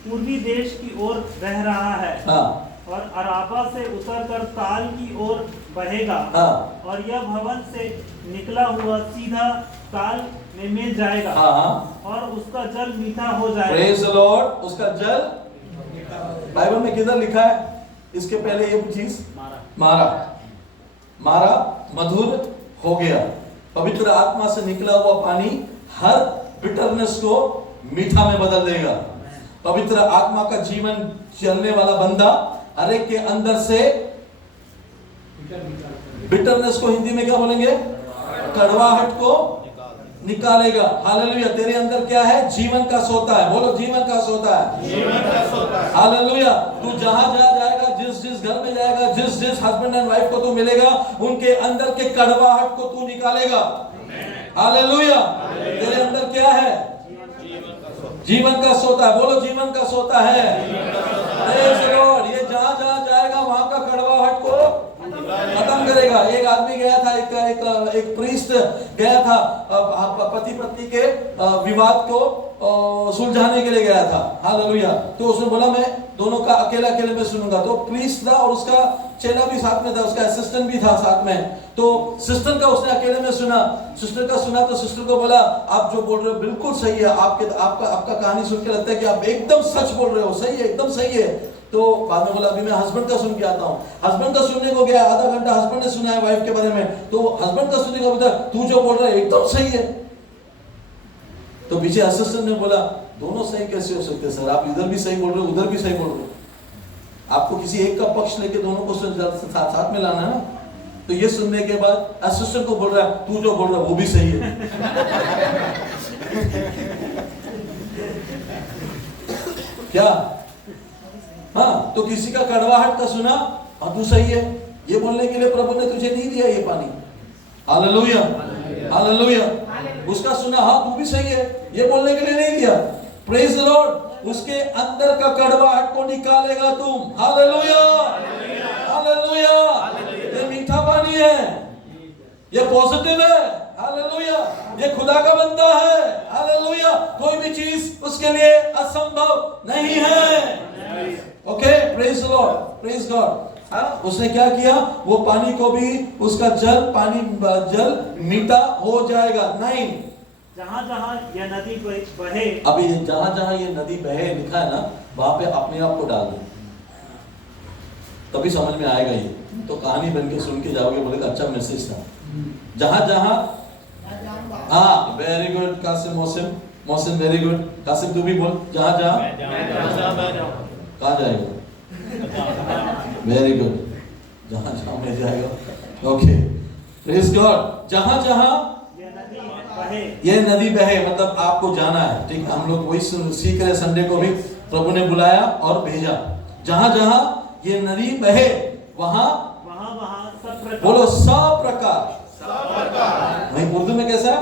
पूर्वी देश की ओर रह रहा है, और अराबा से उतरकर ताल की ओर बहेगा, और यह भवन से निकला हुआ सीधा ताल में मिल जाएगा, और उसका जल मीठा हो जाएगा। Praise the Lord. उसका जल बाइबल में किधर लिखा है? इसके पहले ये चीज मारा मधुर हो गया। पवित्र आत्मा से निकला हुआ पानी हर बिटरनेस को मीठा में बदल देगा। पवित्र आत्मा का जीवन चलने वाला बंदा हर एक के अंदर से बिटरनेस को हिंदी में क्या बोलेंगे? कड़वाहट को निकालेगा। हालेलुया। तेरे अंदर क्या है? जीवन का सोता है। बोलो, जीवन का सोता है। हालेलुया। तू जहां जाएगा, जिस घर में जाएगा, जिस हस्बैंड एंड वाइफ को तू मिलेगा, उनके अंदर के कड़वाहट को तू निकालेगा। हालेलुया। तेरे अंदर क्या है? जीवन का सोता है। बोलो, जीवन का सोता है। Praise Lord. ये जहां जाएगा वहां का कड़वाहट को खत्म करेगा। एक आदमी गया था, एक प्रीस्ट गया था, पति पत्नी के विवाद को सुलझाने के लिए गया था। हालेलुया। तो उसने बोला मैं दोनों का अकेले में सुनूंगा। तो प्रीस्ट था और उसका चेला भी साथ में था, उसका असिस्टेंट भी था साथ में। तो सिस्टर का उसने अकेले में सुना। सिस्टर का सुना तो सिस्टर को बोला, आप जो बोल रहे हो बिल्कुल सही है। आपका कहानी सुन के लगता है कि आप एकदम सच बोल रहे हो। सही है, एकदम सही है। तो बाद में बोला, अभी मैं हस्बैंड का सुन के आता हूँ। हस्बैंड का सुनने को गया, आधा घंटा हस्बैंड ने सुना है वाइफ के बारे में। तो हस्बैंड का सुनने का बता, तू जो बोल रहा है एकदम सही है। तो पीछे असिस्टेंट ने बोला, दोनों सही कैसे हो सकते सर? आप इधर भी सही बोल रहे हो, उधर भी सही बोल रहे हो। आपको किसी एक का पक्ष लेके दोनों को साथ में लाना है ना। तो ये सुनने के बाद असिस्टेंट को बोल रहा है, तू जो बोल रहा है वो भी सही है। क्या? हाँ, तो किसी का कड़वाहट का सुना, हाँ तू सही है, ये बोलने के लिए प्रभु ने तुझे नहीं दिया ये पानी। Hallelujah, hallelujah. उसका सुना, हाँ तू भी सही है, ये बोलने के लिए नहीं दिया। Praise the Lord. उसके अंदर का कड़वाहट को निकालेगा तुम। Hallelujah, hallelujah. ये मीठा पानी है, ये पॉजिटिव है। हालेलुया। ये खुदा का बंदा है। हालेलुया। कोई भी चीज उसके लिए असंभव नहीं है। Okay, praise the Lord, praise God. उसने क्या किया? वो पानी को भी, उसका जल मीठा हो जाएगा। नहीं, जहां ये नदी बहे, अभी जहां ये नदी बहे लिखा है ना, वहां पे अपने आप को डाल दो, तभी समझ में आएगा। ये तो कहानी बन के सुन के जाओगे, बोलेगा अच्छा मैसेज था। जहां हाँ, वेरी गुड कासिम, मौसम वेरी गुड। कासिम तू भी बोल, जहां कहाँ जाएगा? वेरी गुड, जहां में जाएगा। Okay, praise God. जहां ये नदी बहे मतलब आपको जाना है। ठीक, हम लोग वही सीख रहे। संडे को भी प्रभु ने बुलाया और भेजा। जहां ये नदी बहे वहां सब प्रकार, बोलो सब प्रकार। वही उर्दू में कैसा है?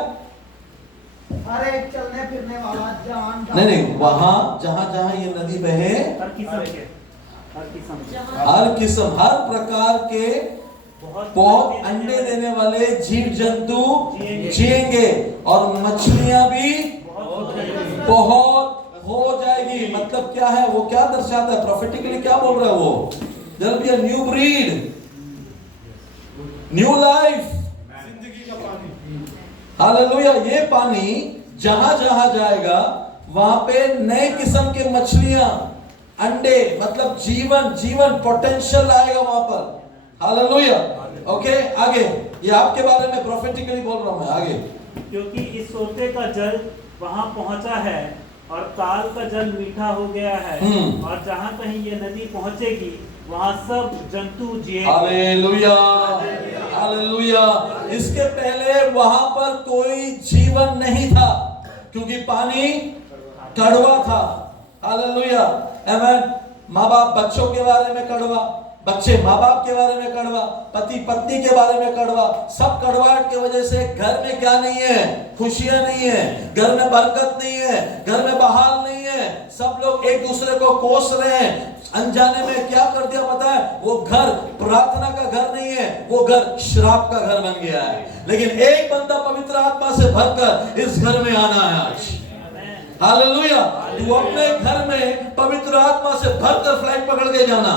हर एक चलने फिरने वाला जान। नहीं, वहां जहां ये नदी बहे, हर किस्म हर प्रकार के बहुत अंडे देने वाले जीव जंतु जिएंगे, और मछलियां भी बहुत हो जाएगी। मतलब क्या है वो? क्या दर्शाता है? प्रोफेटिकली क्या बोल रहा है वो? There will be a new breed, new life. Hallelujah. ये पानी जहां जाएगा वहां पे नए किस्म के मछलियां, अंडे, मतलब जीवन पोटेंशियल आएगा वहां पर। हालेलुया। ओके, आगे। ये आपके बारे में प्रोफेटिकली बोल रहा हूं मैं। आगे, क्योंकि इस सोते का जल वहां पहुंचा है और ताल का जल मीठा हो गया है, और जहां कहीं ये नदी पहुंचेगी वहां सब जंतु जिएंगे। Hallelujah, hallelujah. इसके पहले वहां पर कोई जीवन नहीं था, क्योंकि पानी कड़वा था। हालेलुया, आमेन। माँ बाप बच्चों के बारे में कड़वा, बच्चे माँ बाप के बारे में कड़वा, पति पत्नी के बारे में कड़वा, सब कड़वाहट की वजह से घर में क्या नहीं है, खुशियां नहीं है, घर में बरकत नहीं है, घर में बहाल नहीं है, सब लोग एक दूसरे को कोस रहे हैं। अनजाने में क्या कर दिया पता है, वो घर प्रार्थना का घर नहीं है, वो घर श्राप का घर बन गया है। लेकिन एक बंदा पवित्र आत्मा से भरकर इस घर में आना है आज। हालेलुया, तू अपने घर में पवित्र आत्मा से भरकर फ्लाइट पकड़ के जाना,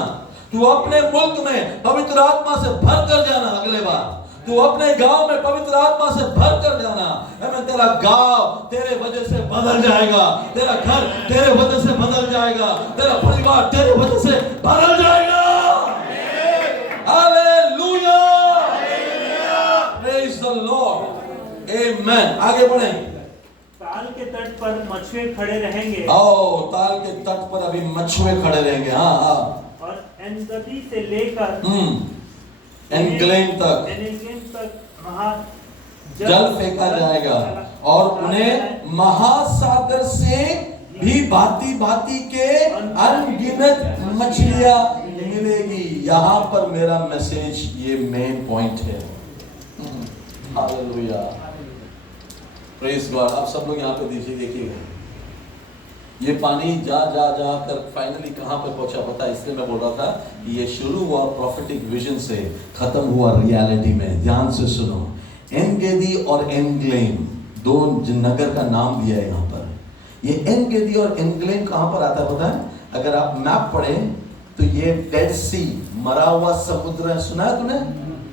तू अपने मुल्क में पवित्र आत्मा से भरकर जाना, अगले बार तू अपने गांव में पवित्र आत्मा से भरकर जाना। मैं तेरा गांव तेरे वजह से बदल जाएगा, तेरा घर तेरे वजह से बदल जाएगा, तेरा परिवार तेरे वजह से बदल जाएगा। हालेलुया, प्रेज द लॉर्ड, आमेन। आगे बढ़ें। ताल के तट पर मछुए खड़े रहेंगे। आओ, ताल के तट पर अभी मछुए खड़े रहेंगे। हाँ हाँ। और एनगदी से लेकर एनग्लेम तक महा जल फेंका जाएगा और उन्हें महासागर से भी भांति भांति के अनगिनत मछलियां मिलेगी। यहाँ पर मेरा मैसेज, ये मेन पॉइंट है। Hallelujah, praise God. आप सब लोग यहाँ पे देखिएगा, ये पानी जा जा जा कर फाइनली कहाँ पे पहुंचा पता है? इसलिए मैं बोल रहा था कि ये शुरू हुआ प्रॉफिटिक विजन से, खत्म हुआ रियलिटी में। ध्यान से सुनो, एनगेदी और एनग्लेम दो नगर का नाम दिया है यहाँ पर। ये एनगेदी और एनग्लेम कहाँ पर आता है पता है? अगर आप मैप पढ़ें तो ये डेड सी, मरा हुआ समुद्र है, सुना है तूने?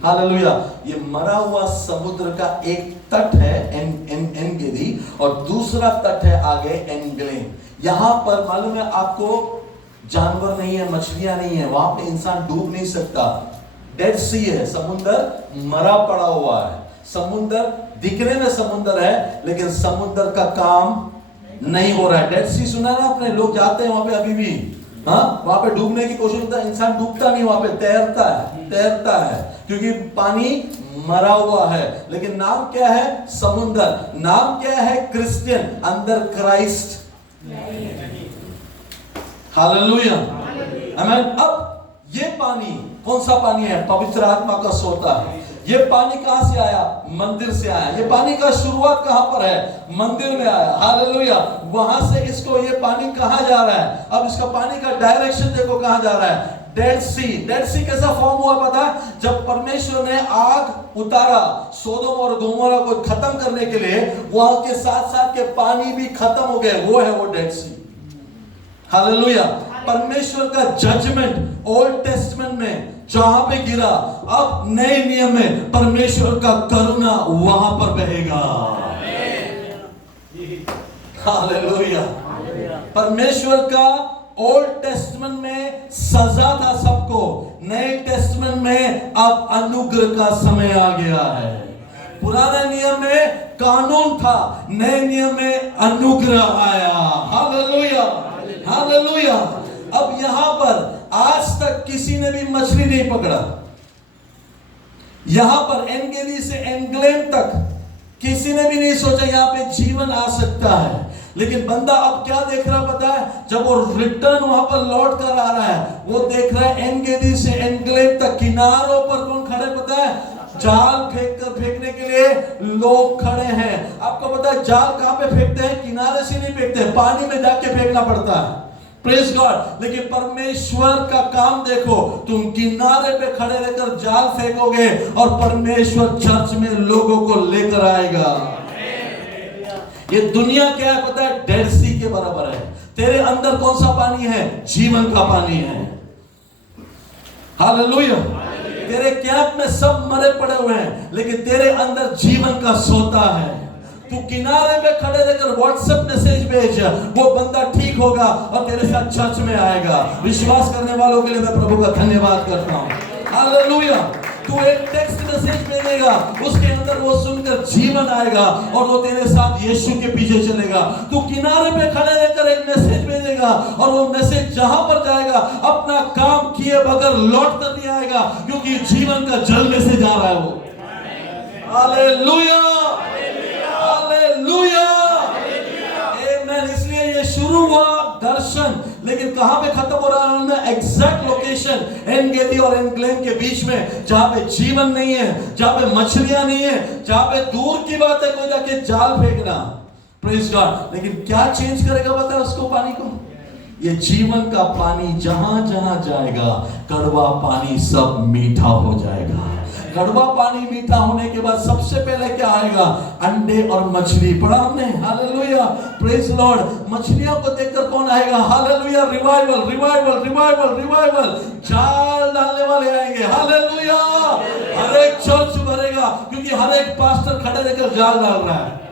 हालेलुया, ये मरा हुआ समुद्र का एक तट है एनगेदी और दूसरा तट है आगे एनग्लेम। यहाँ पर मालूम है आपको, जानवर नहीं है, मछलियां नहीं है, वहां पे इंसान डूब नहीं सकता। डेड सी है, समुद्र मरा पड़ा हुआ है। समुद्र दिखने में समुद्र है लेकिन समुद्र का काम नहीं हो रहा है। डेड सी सुना ना आपने? लोग जाते हैं वहां पे अभी भी, हाँ, वहां पे डूबने की कोशिश करता है, इंसान डूबता नहीं, वहां पे तैरता है क्योंकि पानी मरा हुआ है। लेकिन नाम क्या है? समुद्र। नाम क्या है? क्रिश्चियन, अंदर क्राइस्ट। हालेलुया, आमेन। अब ये पानी कौन सा पानी है? पवित्र आत्मा का सोता है। ये पानी कहां से आया? मंदिर से आया। ये पानी का शुरुआत कहां पर है? मंदिर में आया। हालेलुया, वहां से इसको ये पानी कहां जा रहा है? अब इसका पानी का डायरेक्शन देखो कहां जा रहा है? डेड सी। डेड सी कैसा फॉर्म हुआ पता है? जब परमेश्वर ने आग उतारा सोदोम और गोमोरा को खत्म करने के लिए, वहां के साथ साथ के पानी भी खत्म हो गए, वो है वो डेड सी। हालेलुया, परमेश्वर का जजमेंट ओल्ड टेस्टमेंट में जहां पे गिरा, अब नए नियम में परमेश्वर का करुणा वहां पर बहेगा। हालेलुया, परमेश्वर का ओल्ड टेस्टमेंट में सजा था सबको, नए टेस्टमेंट में अब अनुग्रह का समय आ गया है। पुराने नियम में कानून था, नए नियम में अनुग्रह आया। Hallelujah, hallelujah. अब यहां पर आज तक किसी ने भी मछली नहीं पकड़ा। यहां पर एनगेदी से एनग्लेम तक किसी ने भी नहीं सोचा यहां पे जीवन आ सकता है। लेकिन बंदा अब क्या देख रहा पता है? जब वो रिटर्न वहां पर लौट कर आ रहा है, वो देख रहा है एनगेदी से एनग्लेम तक किनारों पर कौन खड़े पता है? जाल फेंकने के लिए लोग खड़े हैं। आपको पता है जाल कहां पे फेंकते हैं? किनारे से नहीं फेंकते, पानी में जाके फेंकना पड़ता है। Praise God. लेकिन परमेश्वर का काम देखो, तुम किनारे पे खड़े रहकर जाल फेंकोगे और परमेश्वर चर्च में लोगों को लेकर आएगा। ये दुनिया क्या है पता है? डेड सी के बराबर है। तेरे अंदर कौन सा पानी है? जीवन का पानी है। हालेलुया, तेरे कैंप में सब मरे पड़े हुए हैं लेकिन तेरे अंदर जीवन का सोता है। तू किनारे पे खड़े रहकर व्हाट्सएप मैसेज भेज, वो बंदा ठीक होगा और तेरे साथ चर्च में आएगा। विश्वास करने वालों के लिए मैं प्रभु का धन्यवाद करता हूँ। हालेलुया, तू एक टेक्स्ट मैसेज भेजेगा, उसके अंदर वो सुनकर जीवन आएगा और वो तेरे साथ यीशु के पीछे चलेगा। तू किनारे पे खड़े रहकर एक मैसेज भेजेगा और वो मैसेज जहां पर जाएगा अपना काम किए बगैर लौट कर नहीं आएगा, क्योंकि जीवन का जल में से जा रहा है वो। हालेलुया, हालेलुया, लेकिन कहां पे खत्म हो रहा है उनमें एग्जैक्ट लोकेशन एन गेदी और एन ग्लेन के बीच में, जहां पे जीवन नहीं है, जहां पे मछलियां नहीं है, जहां पे दूर की बात है कोई जाके जाल फेंकना, प्रेज गॉड। लेकिन क्या चेंज करेगा पता है उसको, पानी को? ये जीवन का पानी जहां जहां जाएगा कड़वा पानी सब मीठा हो जाएगा। कड़वा पानी मीठा होने के बाद सबसे पहले क्या आएगा? अंडे और मछली। पढ़ा हमने, हालेलुया, प्रेज लॉर्ड। मछलियों को देखकर कौन आएगा? Hallelujah, revival revival revival revival. जाल डालने वाले आएंगे, हालेलुया। हर एक चर्च भरेगा क्योंकि हर एक पास्टर खड़े रहकर जाल डाल रहा है।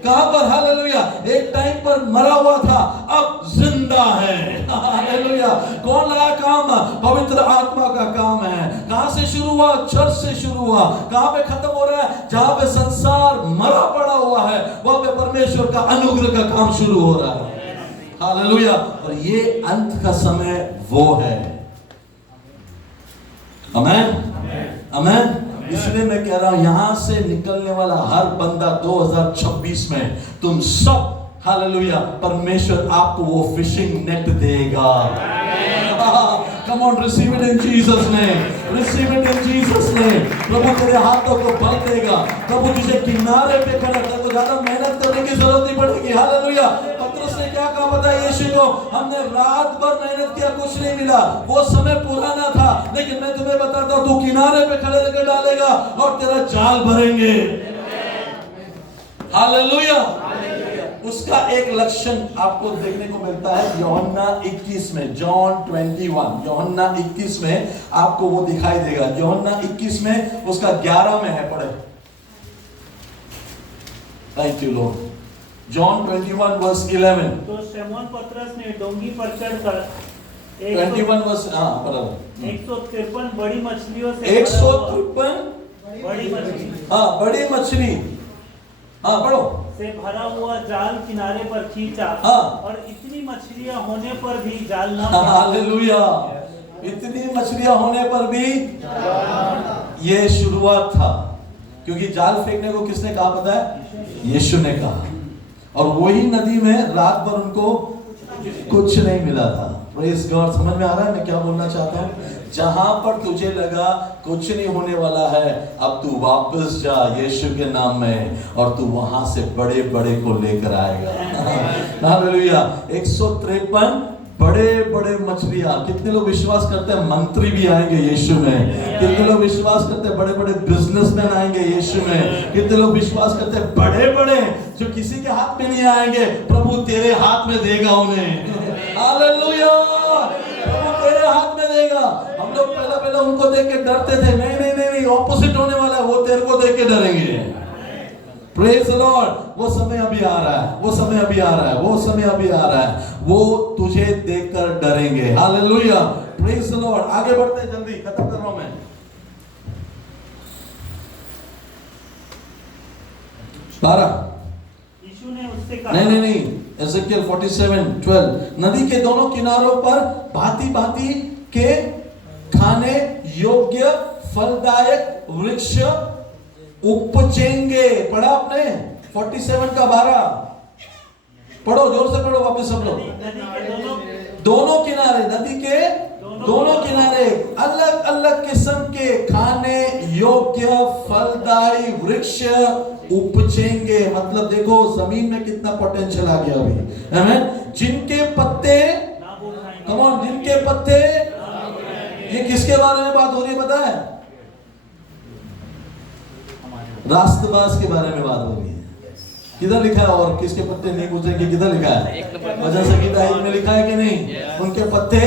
कहां पर? हालेलुया। एक टाइम पर मरा हुआ था, अब जिंदा है, हालेलुया। कौन लाया काम? पवित्र आत्मा का काम है। कहां से शुरू हुआ? चर्च से शुरू हुआ। कहां पे खत्म हो रहा है? जहां पे संसार मरा पड़ा हुआ है वहां पे परमेश्वर का अनुग्रह का काम शुरू हो रहा है, हालेलुया। और ये अंत का समय वो है, आमेन आमेन। इसलिए मैं कह रहा हूं यहां से निकलने वाला हर बंदा 2026 में तुम सब, हालेलुया, परमेश्वर आपको वो फिशिंग नेट देगा। Come on, receive it in Jesus name. Receive it in Jesus name. प्रभु तेरे हाथों को बल देगा। प्रभु तुझे किनारे पे खड़ा कर, तो ज्यादा मेहनत करने की जरूरत नहीं पड़ेगी, हालेलुया। पतरस ने क्या कहा पता है यीशु को? हमने रात भर मेहनत किया, कुछ नहीं मिला, वो समय पुराना था, लेकिन मैं तुम्हें बताता हूं तू किनारे पे खड़े रहकर डालेगा और तेरा जाल भरेंगे, हालेलुया। उसका एक लक्षण आपको देखने को मिलता है यूहन्ना 21 में, जॉन 21, यूहन्ना 21 में आपको वो दिखाई देगा। यूहन्ना 21 में उसका 11 में है, पढ़े। Thank you Lord. John 21 verse 11। तो शमौन पतरस ने डोंगी पर चढ़कर 21 वर्स, हां बराबर, 153 बड़ी मछलियों से 153 बड़ी मछली, हां बड़ी मछली, हां पढ़ो, से भरा हुआ जाल किनारे पर खींचा, हाँ। और इतनी मछलियां होने पर भी जाल न, हालेलुया, इतनी मछलियां होने पर भी ये शुरुआत था, क्योंकि जाल फेंकने को किसने कहा पता है? यीशु ने कहा। और वही नदी में रात भर उनको कुछ नहीं मिला था। Praise God. समझ में आ रहा है मैं क्या बोलना चाहता हूँ? जहां पर तुझे लगा कुछ नहीं होने वाला है, अब तू वापस जा यीशु के नाम में और तू वहां से बड़े बड़े को लेकर आएगा, हालेलुया। 153 बड़े बड़े मछलियां। कितने लोग विश्वास करते हैं मंत्री भी आएंगे यीशु में? कितने लोग विश्वास करते हैं बड़े बड़े बिजनेसमैन आएंगे यीशु में? कितने लोग विश्वास करते हैं बड़े बड़े जो किसी के हाथ में नहीं आएंगे, प्रभु तेरे हाथ में देगा उन्हें, हालेलुया, प्रभु तेरे हाथ में देगा। हम लोग पहले उनको देख के डरते थे, नहीं, ऑपोजिट होने वाला है, वो तेरे को देख के डरेंगे। Praise Lord. वो समय अभी आ रहा है, वो समय अभी आ रहा है, वो समय अभी आ रहा है, वो तुझे देखकर डरेंगे, हालेलुया, प्रेज लॉर्ड। आगे बढ़ते हैं, जल्दी खत्म कर रहा हूं मैं। 12 यीशु ने उससे कहा, नहीं, एजेकियल 47:12। नदी के दोनों किनारों पर भांति भांति के खाने योग्य फलदायक वृक्ष उपजेंगे। पढ़ा आपने? 47 का 12 पढ़ो, जोर से पढ़ो वापस सब लोग। नदी के दोनों किनारे, नदी के दोनों किनारे अलग अलग किस्म के खाने योग्य फलदायी वृक्ष उपजेंगे। मतलब देखो जमीन में कितना पोटेंशियल आ गया अभी, आमीन। जिनके पत्ते, कम ऑन, जिनके पत्ते, ये किसके बारे में बात हो रही है पता है? रास्तबाज के बारे में बात हो रही है। किधर लिखा है? और किसके पत्ते नहीं गुजरेंगे, किधर लिखा है? वजह संहिता 1 में लिखा है कि नहीं? उनके पत्ते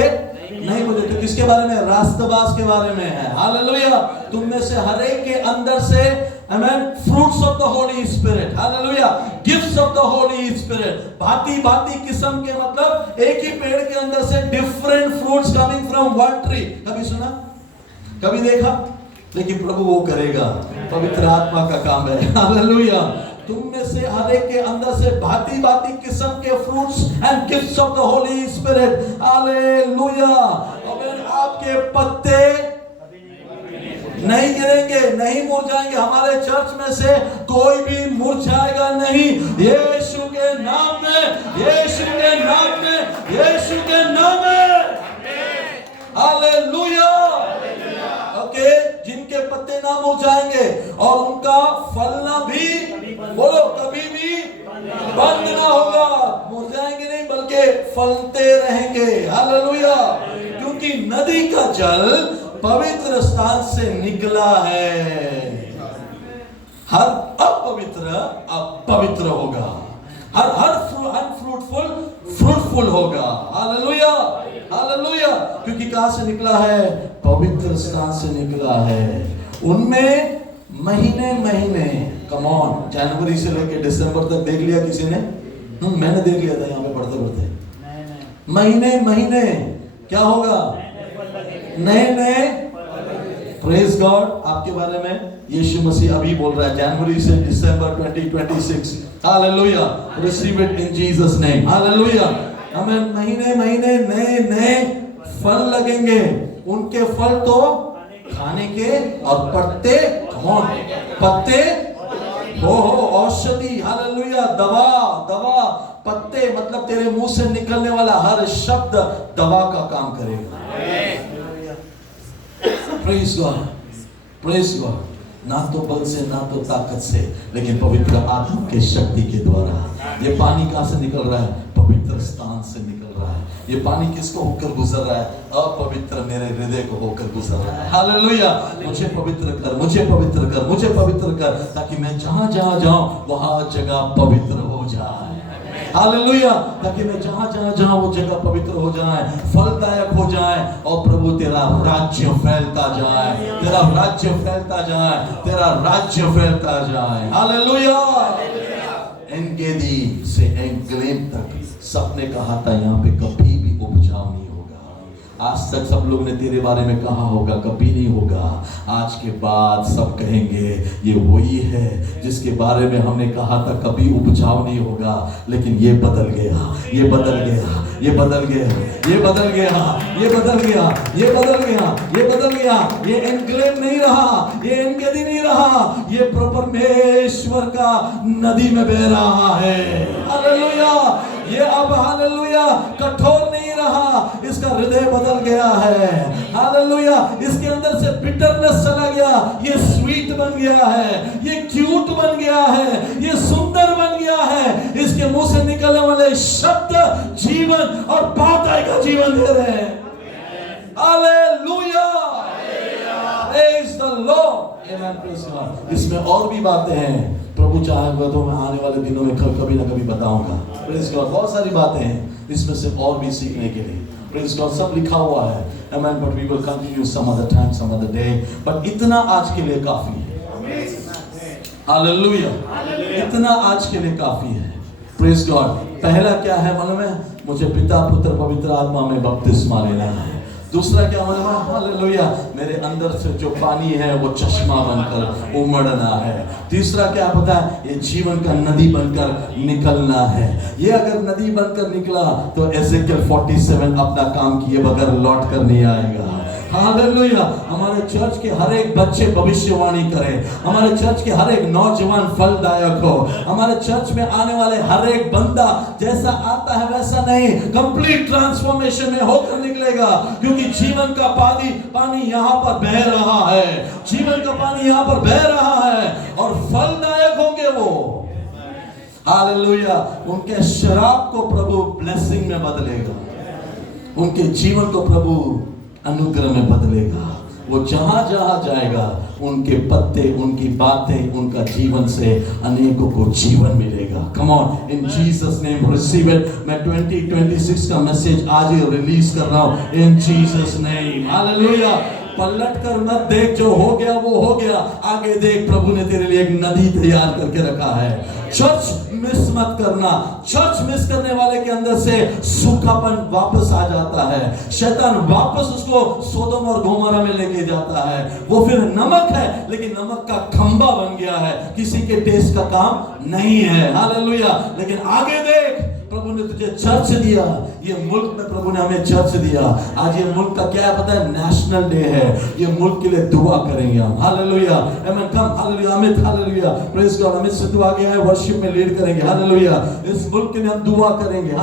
नहीं गुजरे। तो किसके बारे में? रास्तबाज के बारे में है, हालेलुया। तुम में से हर एक के अंदर से, आमीन, fruits of the Holi spirit, hallelujah, gifts of the Holi spirit, भांति भांति किस्म के, मतलब एक ही पेड़ के अंदर से different fruits coming from one tree. कभी सुना, कभी देखा? लेकिन प्रभु वो करेगा, पवित्र आत्मा का काम है, हालेलुया। तुम में से हर एक के अंदर से भांति भांति किस्म के fruits and gifts of the Holi spirit, hallelujah. और आपके पत्ते नहीं गिरेंगे, नहीं मुरझाएंगे। हमारे चर्च में से कोई भी मुरझाएगा नहीं, यीशु के नाम में, यीशु के नाम में, यीशु के नाम में। हालेलुया। ओके, जिनके पत्ते ना मुरझाएंगे और उनका फलना भी, बोलो, कभी भी बंद ना होगा। मुरझाएंगे नहीं बल्कि फलते रहेंगे। हालेलुया। क्योंकि नदी का जल पवित्र स्थान से निकला है। हर अपवित्र अब पवित्र होगा, हर अनफ्रूटफुल फ्रूटफुल होगा। Hallelujah, hallelujah. क्योंकि कहां से निकला है? पवित्र स्थान से निकला है। उनमें महीने महीने, कम ऑन, जनवरी से लेकर दिसंबर तक देख लिया किसी ने? मैंने देख लिया था यहाँ पे पढ़ते पढ़ते। महीने महीने क्या होगा? नए नए। Praise God. आपके बारे में यीशु मसीह अभी बोल रहा है, जनवरी से दिसंबर 2026। Hallelujah. Receive it in Jesus name. Hallelujah. हमें महीने महीने नए नए फल लगेंगे। उनके फल तो खाने के, और पत्ते कौन? पत्ते हो औषधि। हालेलुया। दवा, दवा। पत्ते मतलब तेरे मुंह से निकलने वाला हर शब्द दवा का काम करेगा। Praise God, praise God. ना तो बल से, ना तो ताकत से, लेकिन पवित्र आत्मा के शक्ति के द्वारा। ये पानी कहां से निकल रहा है? पवित्र स्थान से निकल रहा है। ये पानी किसको होकर गुजर रहा है? अपवित्र मेरे हृदय को होकर गुजर रहा है। हालेलुया। मुझे पवित्र कर, मुझे पवित्र कर, मुझे पवित्र कर, ताकि मैं जहां जहां जाऊं वहां जगह पवित्र हो जाए। हालेलुया। ताकि मैं जहां जहां वो जगह पवित्र हो जाए, फलदायक हो जाए, और प्रभु तेरा राज्य फैलता जाए, तेरा राज्य फैलता जाए, तेरा राज्य फैलता जाए। हालेलुया। एनगेदी से एंग्लेम तक सबने कहा था यहाँ पे कभी भी उपजाऊ नहीं होगा। आज तक सब लोग ने तेरे बारे में कहा होगा कभी नहीं होगा। आज के बाद सब कहेंगे ये वही है जिसके बारे में हमने कहा था कभी उपजाऊ नहीं होगा। लेकिन ये बदल गया, ये बदल गया, ये बदल गया, ये बदल गया, ये बदल गया, ये बदल गया, ये बदल गया। ये एनक्लेव नहीं रहा, ये एनगेदी नहीं रहा, ये परमेश्वर का नदी में बह रहा है। हालेलुया। ये अब हालेलुया कठोर नहीं रहा, इसका हृदय बदल गया है। हालेलुया। इसके अंदर से बिटरनेस चला गया, ये स्वीट बन गया है, ये क्यूट बन गया है, ये सुंदर बन गया है। इसके मुंह से निकलने वाले शब्द जीवन और बाधाई का जीवन दे रहे हैं। Hallelujah. Praise the Lord. Amen. Praise God. इसमें और भी बातें हैं, प्रभु चाहेगा तो मैं आने वाले दिनों में कभी ना कभी बताऊंगा। Praise God. बहुत सारी बातें हैं इसमें से और भी सीखने के लिए। Praise God. सब लिखा हुआ है। Amen. But we will continue some other time, some other day. But इतना आज के लिए काफी है। हालेलुया। इतना आज के लिए काफी है। Praise God. पहला क्या है मालूम है? मुझे पिता, पुत्र, पवित्र आत्मा में बपतिस्मा लेना है। दूसरा क्या मालूम है? हालेलुया। मेरे अंदर से जो पानी है वो चश्मा बनकर उमड़ना है। तीसरा क्या पता है? ये जीवन का नदी बनकर निकलना है। ये अगर नदी बनकर निकला तो एजेकियल 47 अपना काम किए बगैर लौट कर नहीं आएगा। हालेलुया। हमारे चर्च के हर एक बच्चे भविष्यवाणी करें, हमारे चर्च के हर एक नौजवान फलदायक हो, हमारे चर्च में आने वाले हर एक बंदा जैसा आता है वैसा नहीं, कंप्लीट ट्रांसफॉर्मेशन में होकर निकलेगा। क्योंकि जीवन का पानी यहाँ पर बह रहा है, जीवन का पानी यहाँ पर बह रहा है, और फलदायक होंगे वो। हालेलुया। उनके शराब को प्रभु ब्लेसिंग में बदलेगा, उनके जीवन को प्रभु अनुग्रह में बदलेगा। वो जहां जहां जाएगा उनके पत्ते, उनकी बातें, उनका जीवन से अनेकों को जीवन मिलेगा। Come on, in Jesus name receive it. मैं 2026 का मैसेज आज ही रिलीज कर रहा हूं इन जीसस नेम। हालेलुया। पलट कर मत देख, जो हो गया वो हो गया, आगे देख, प्रभु ने तेरे लिए एक नदी तैयार करके रखा है। चर्च मिस मत करना। चर्च मिस करने वाले के अंदर से सूखापन वापस आ जाता है, शैतान वापस उसको सोदोम और गोमोरा में लेके जाता है। वो फिर नमक है लेकिन नमक का खंबा बन गया है, किसी के टेस्ट का काम नहीं है। हालेलुया। लेकिन आगे देख, प्रभु ने तुझे चर्च दिया, ये मुल्क में प्रभु ने हमें चर्च दिया। आज ये मुल्क का क्या है पता है? नेशनल डे है। ये मुल्क के लिए दुआ करेंगे हम। Hallelujah, amen. Come hallelujah, Amit hallelujah, praise God. Amit Sidhu आ गया है, वर्शिप में लीड करेंगे। हालेलुया, इस मुल्क के लिए हम दुआ करेंगे।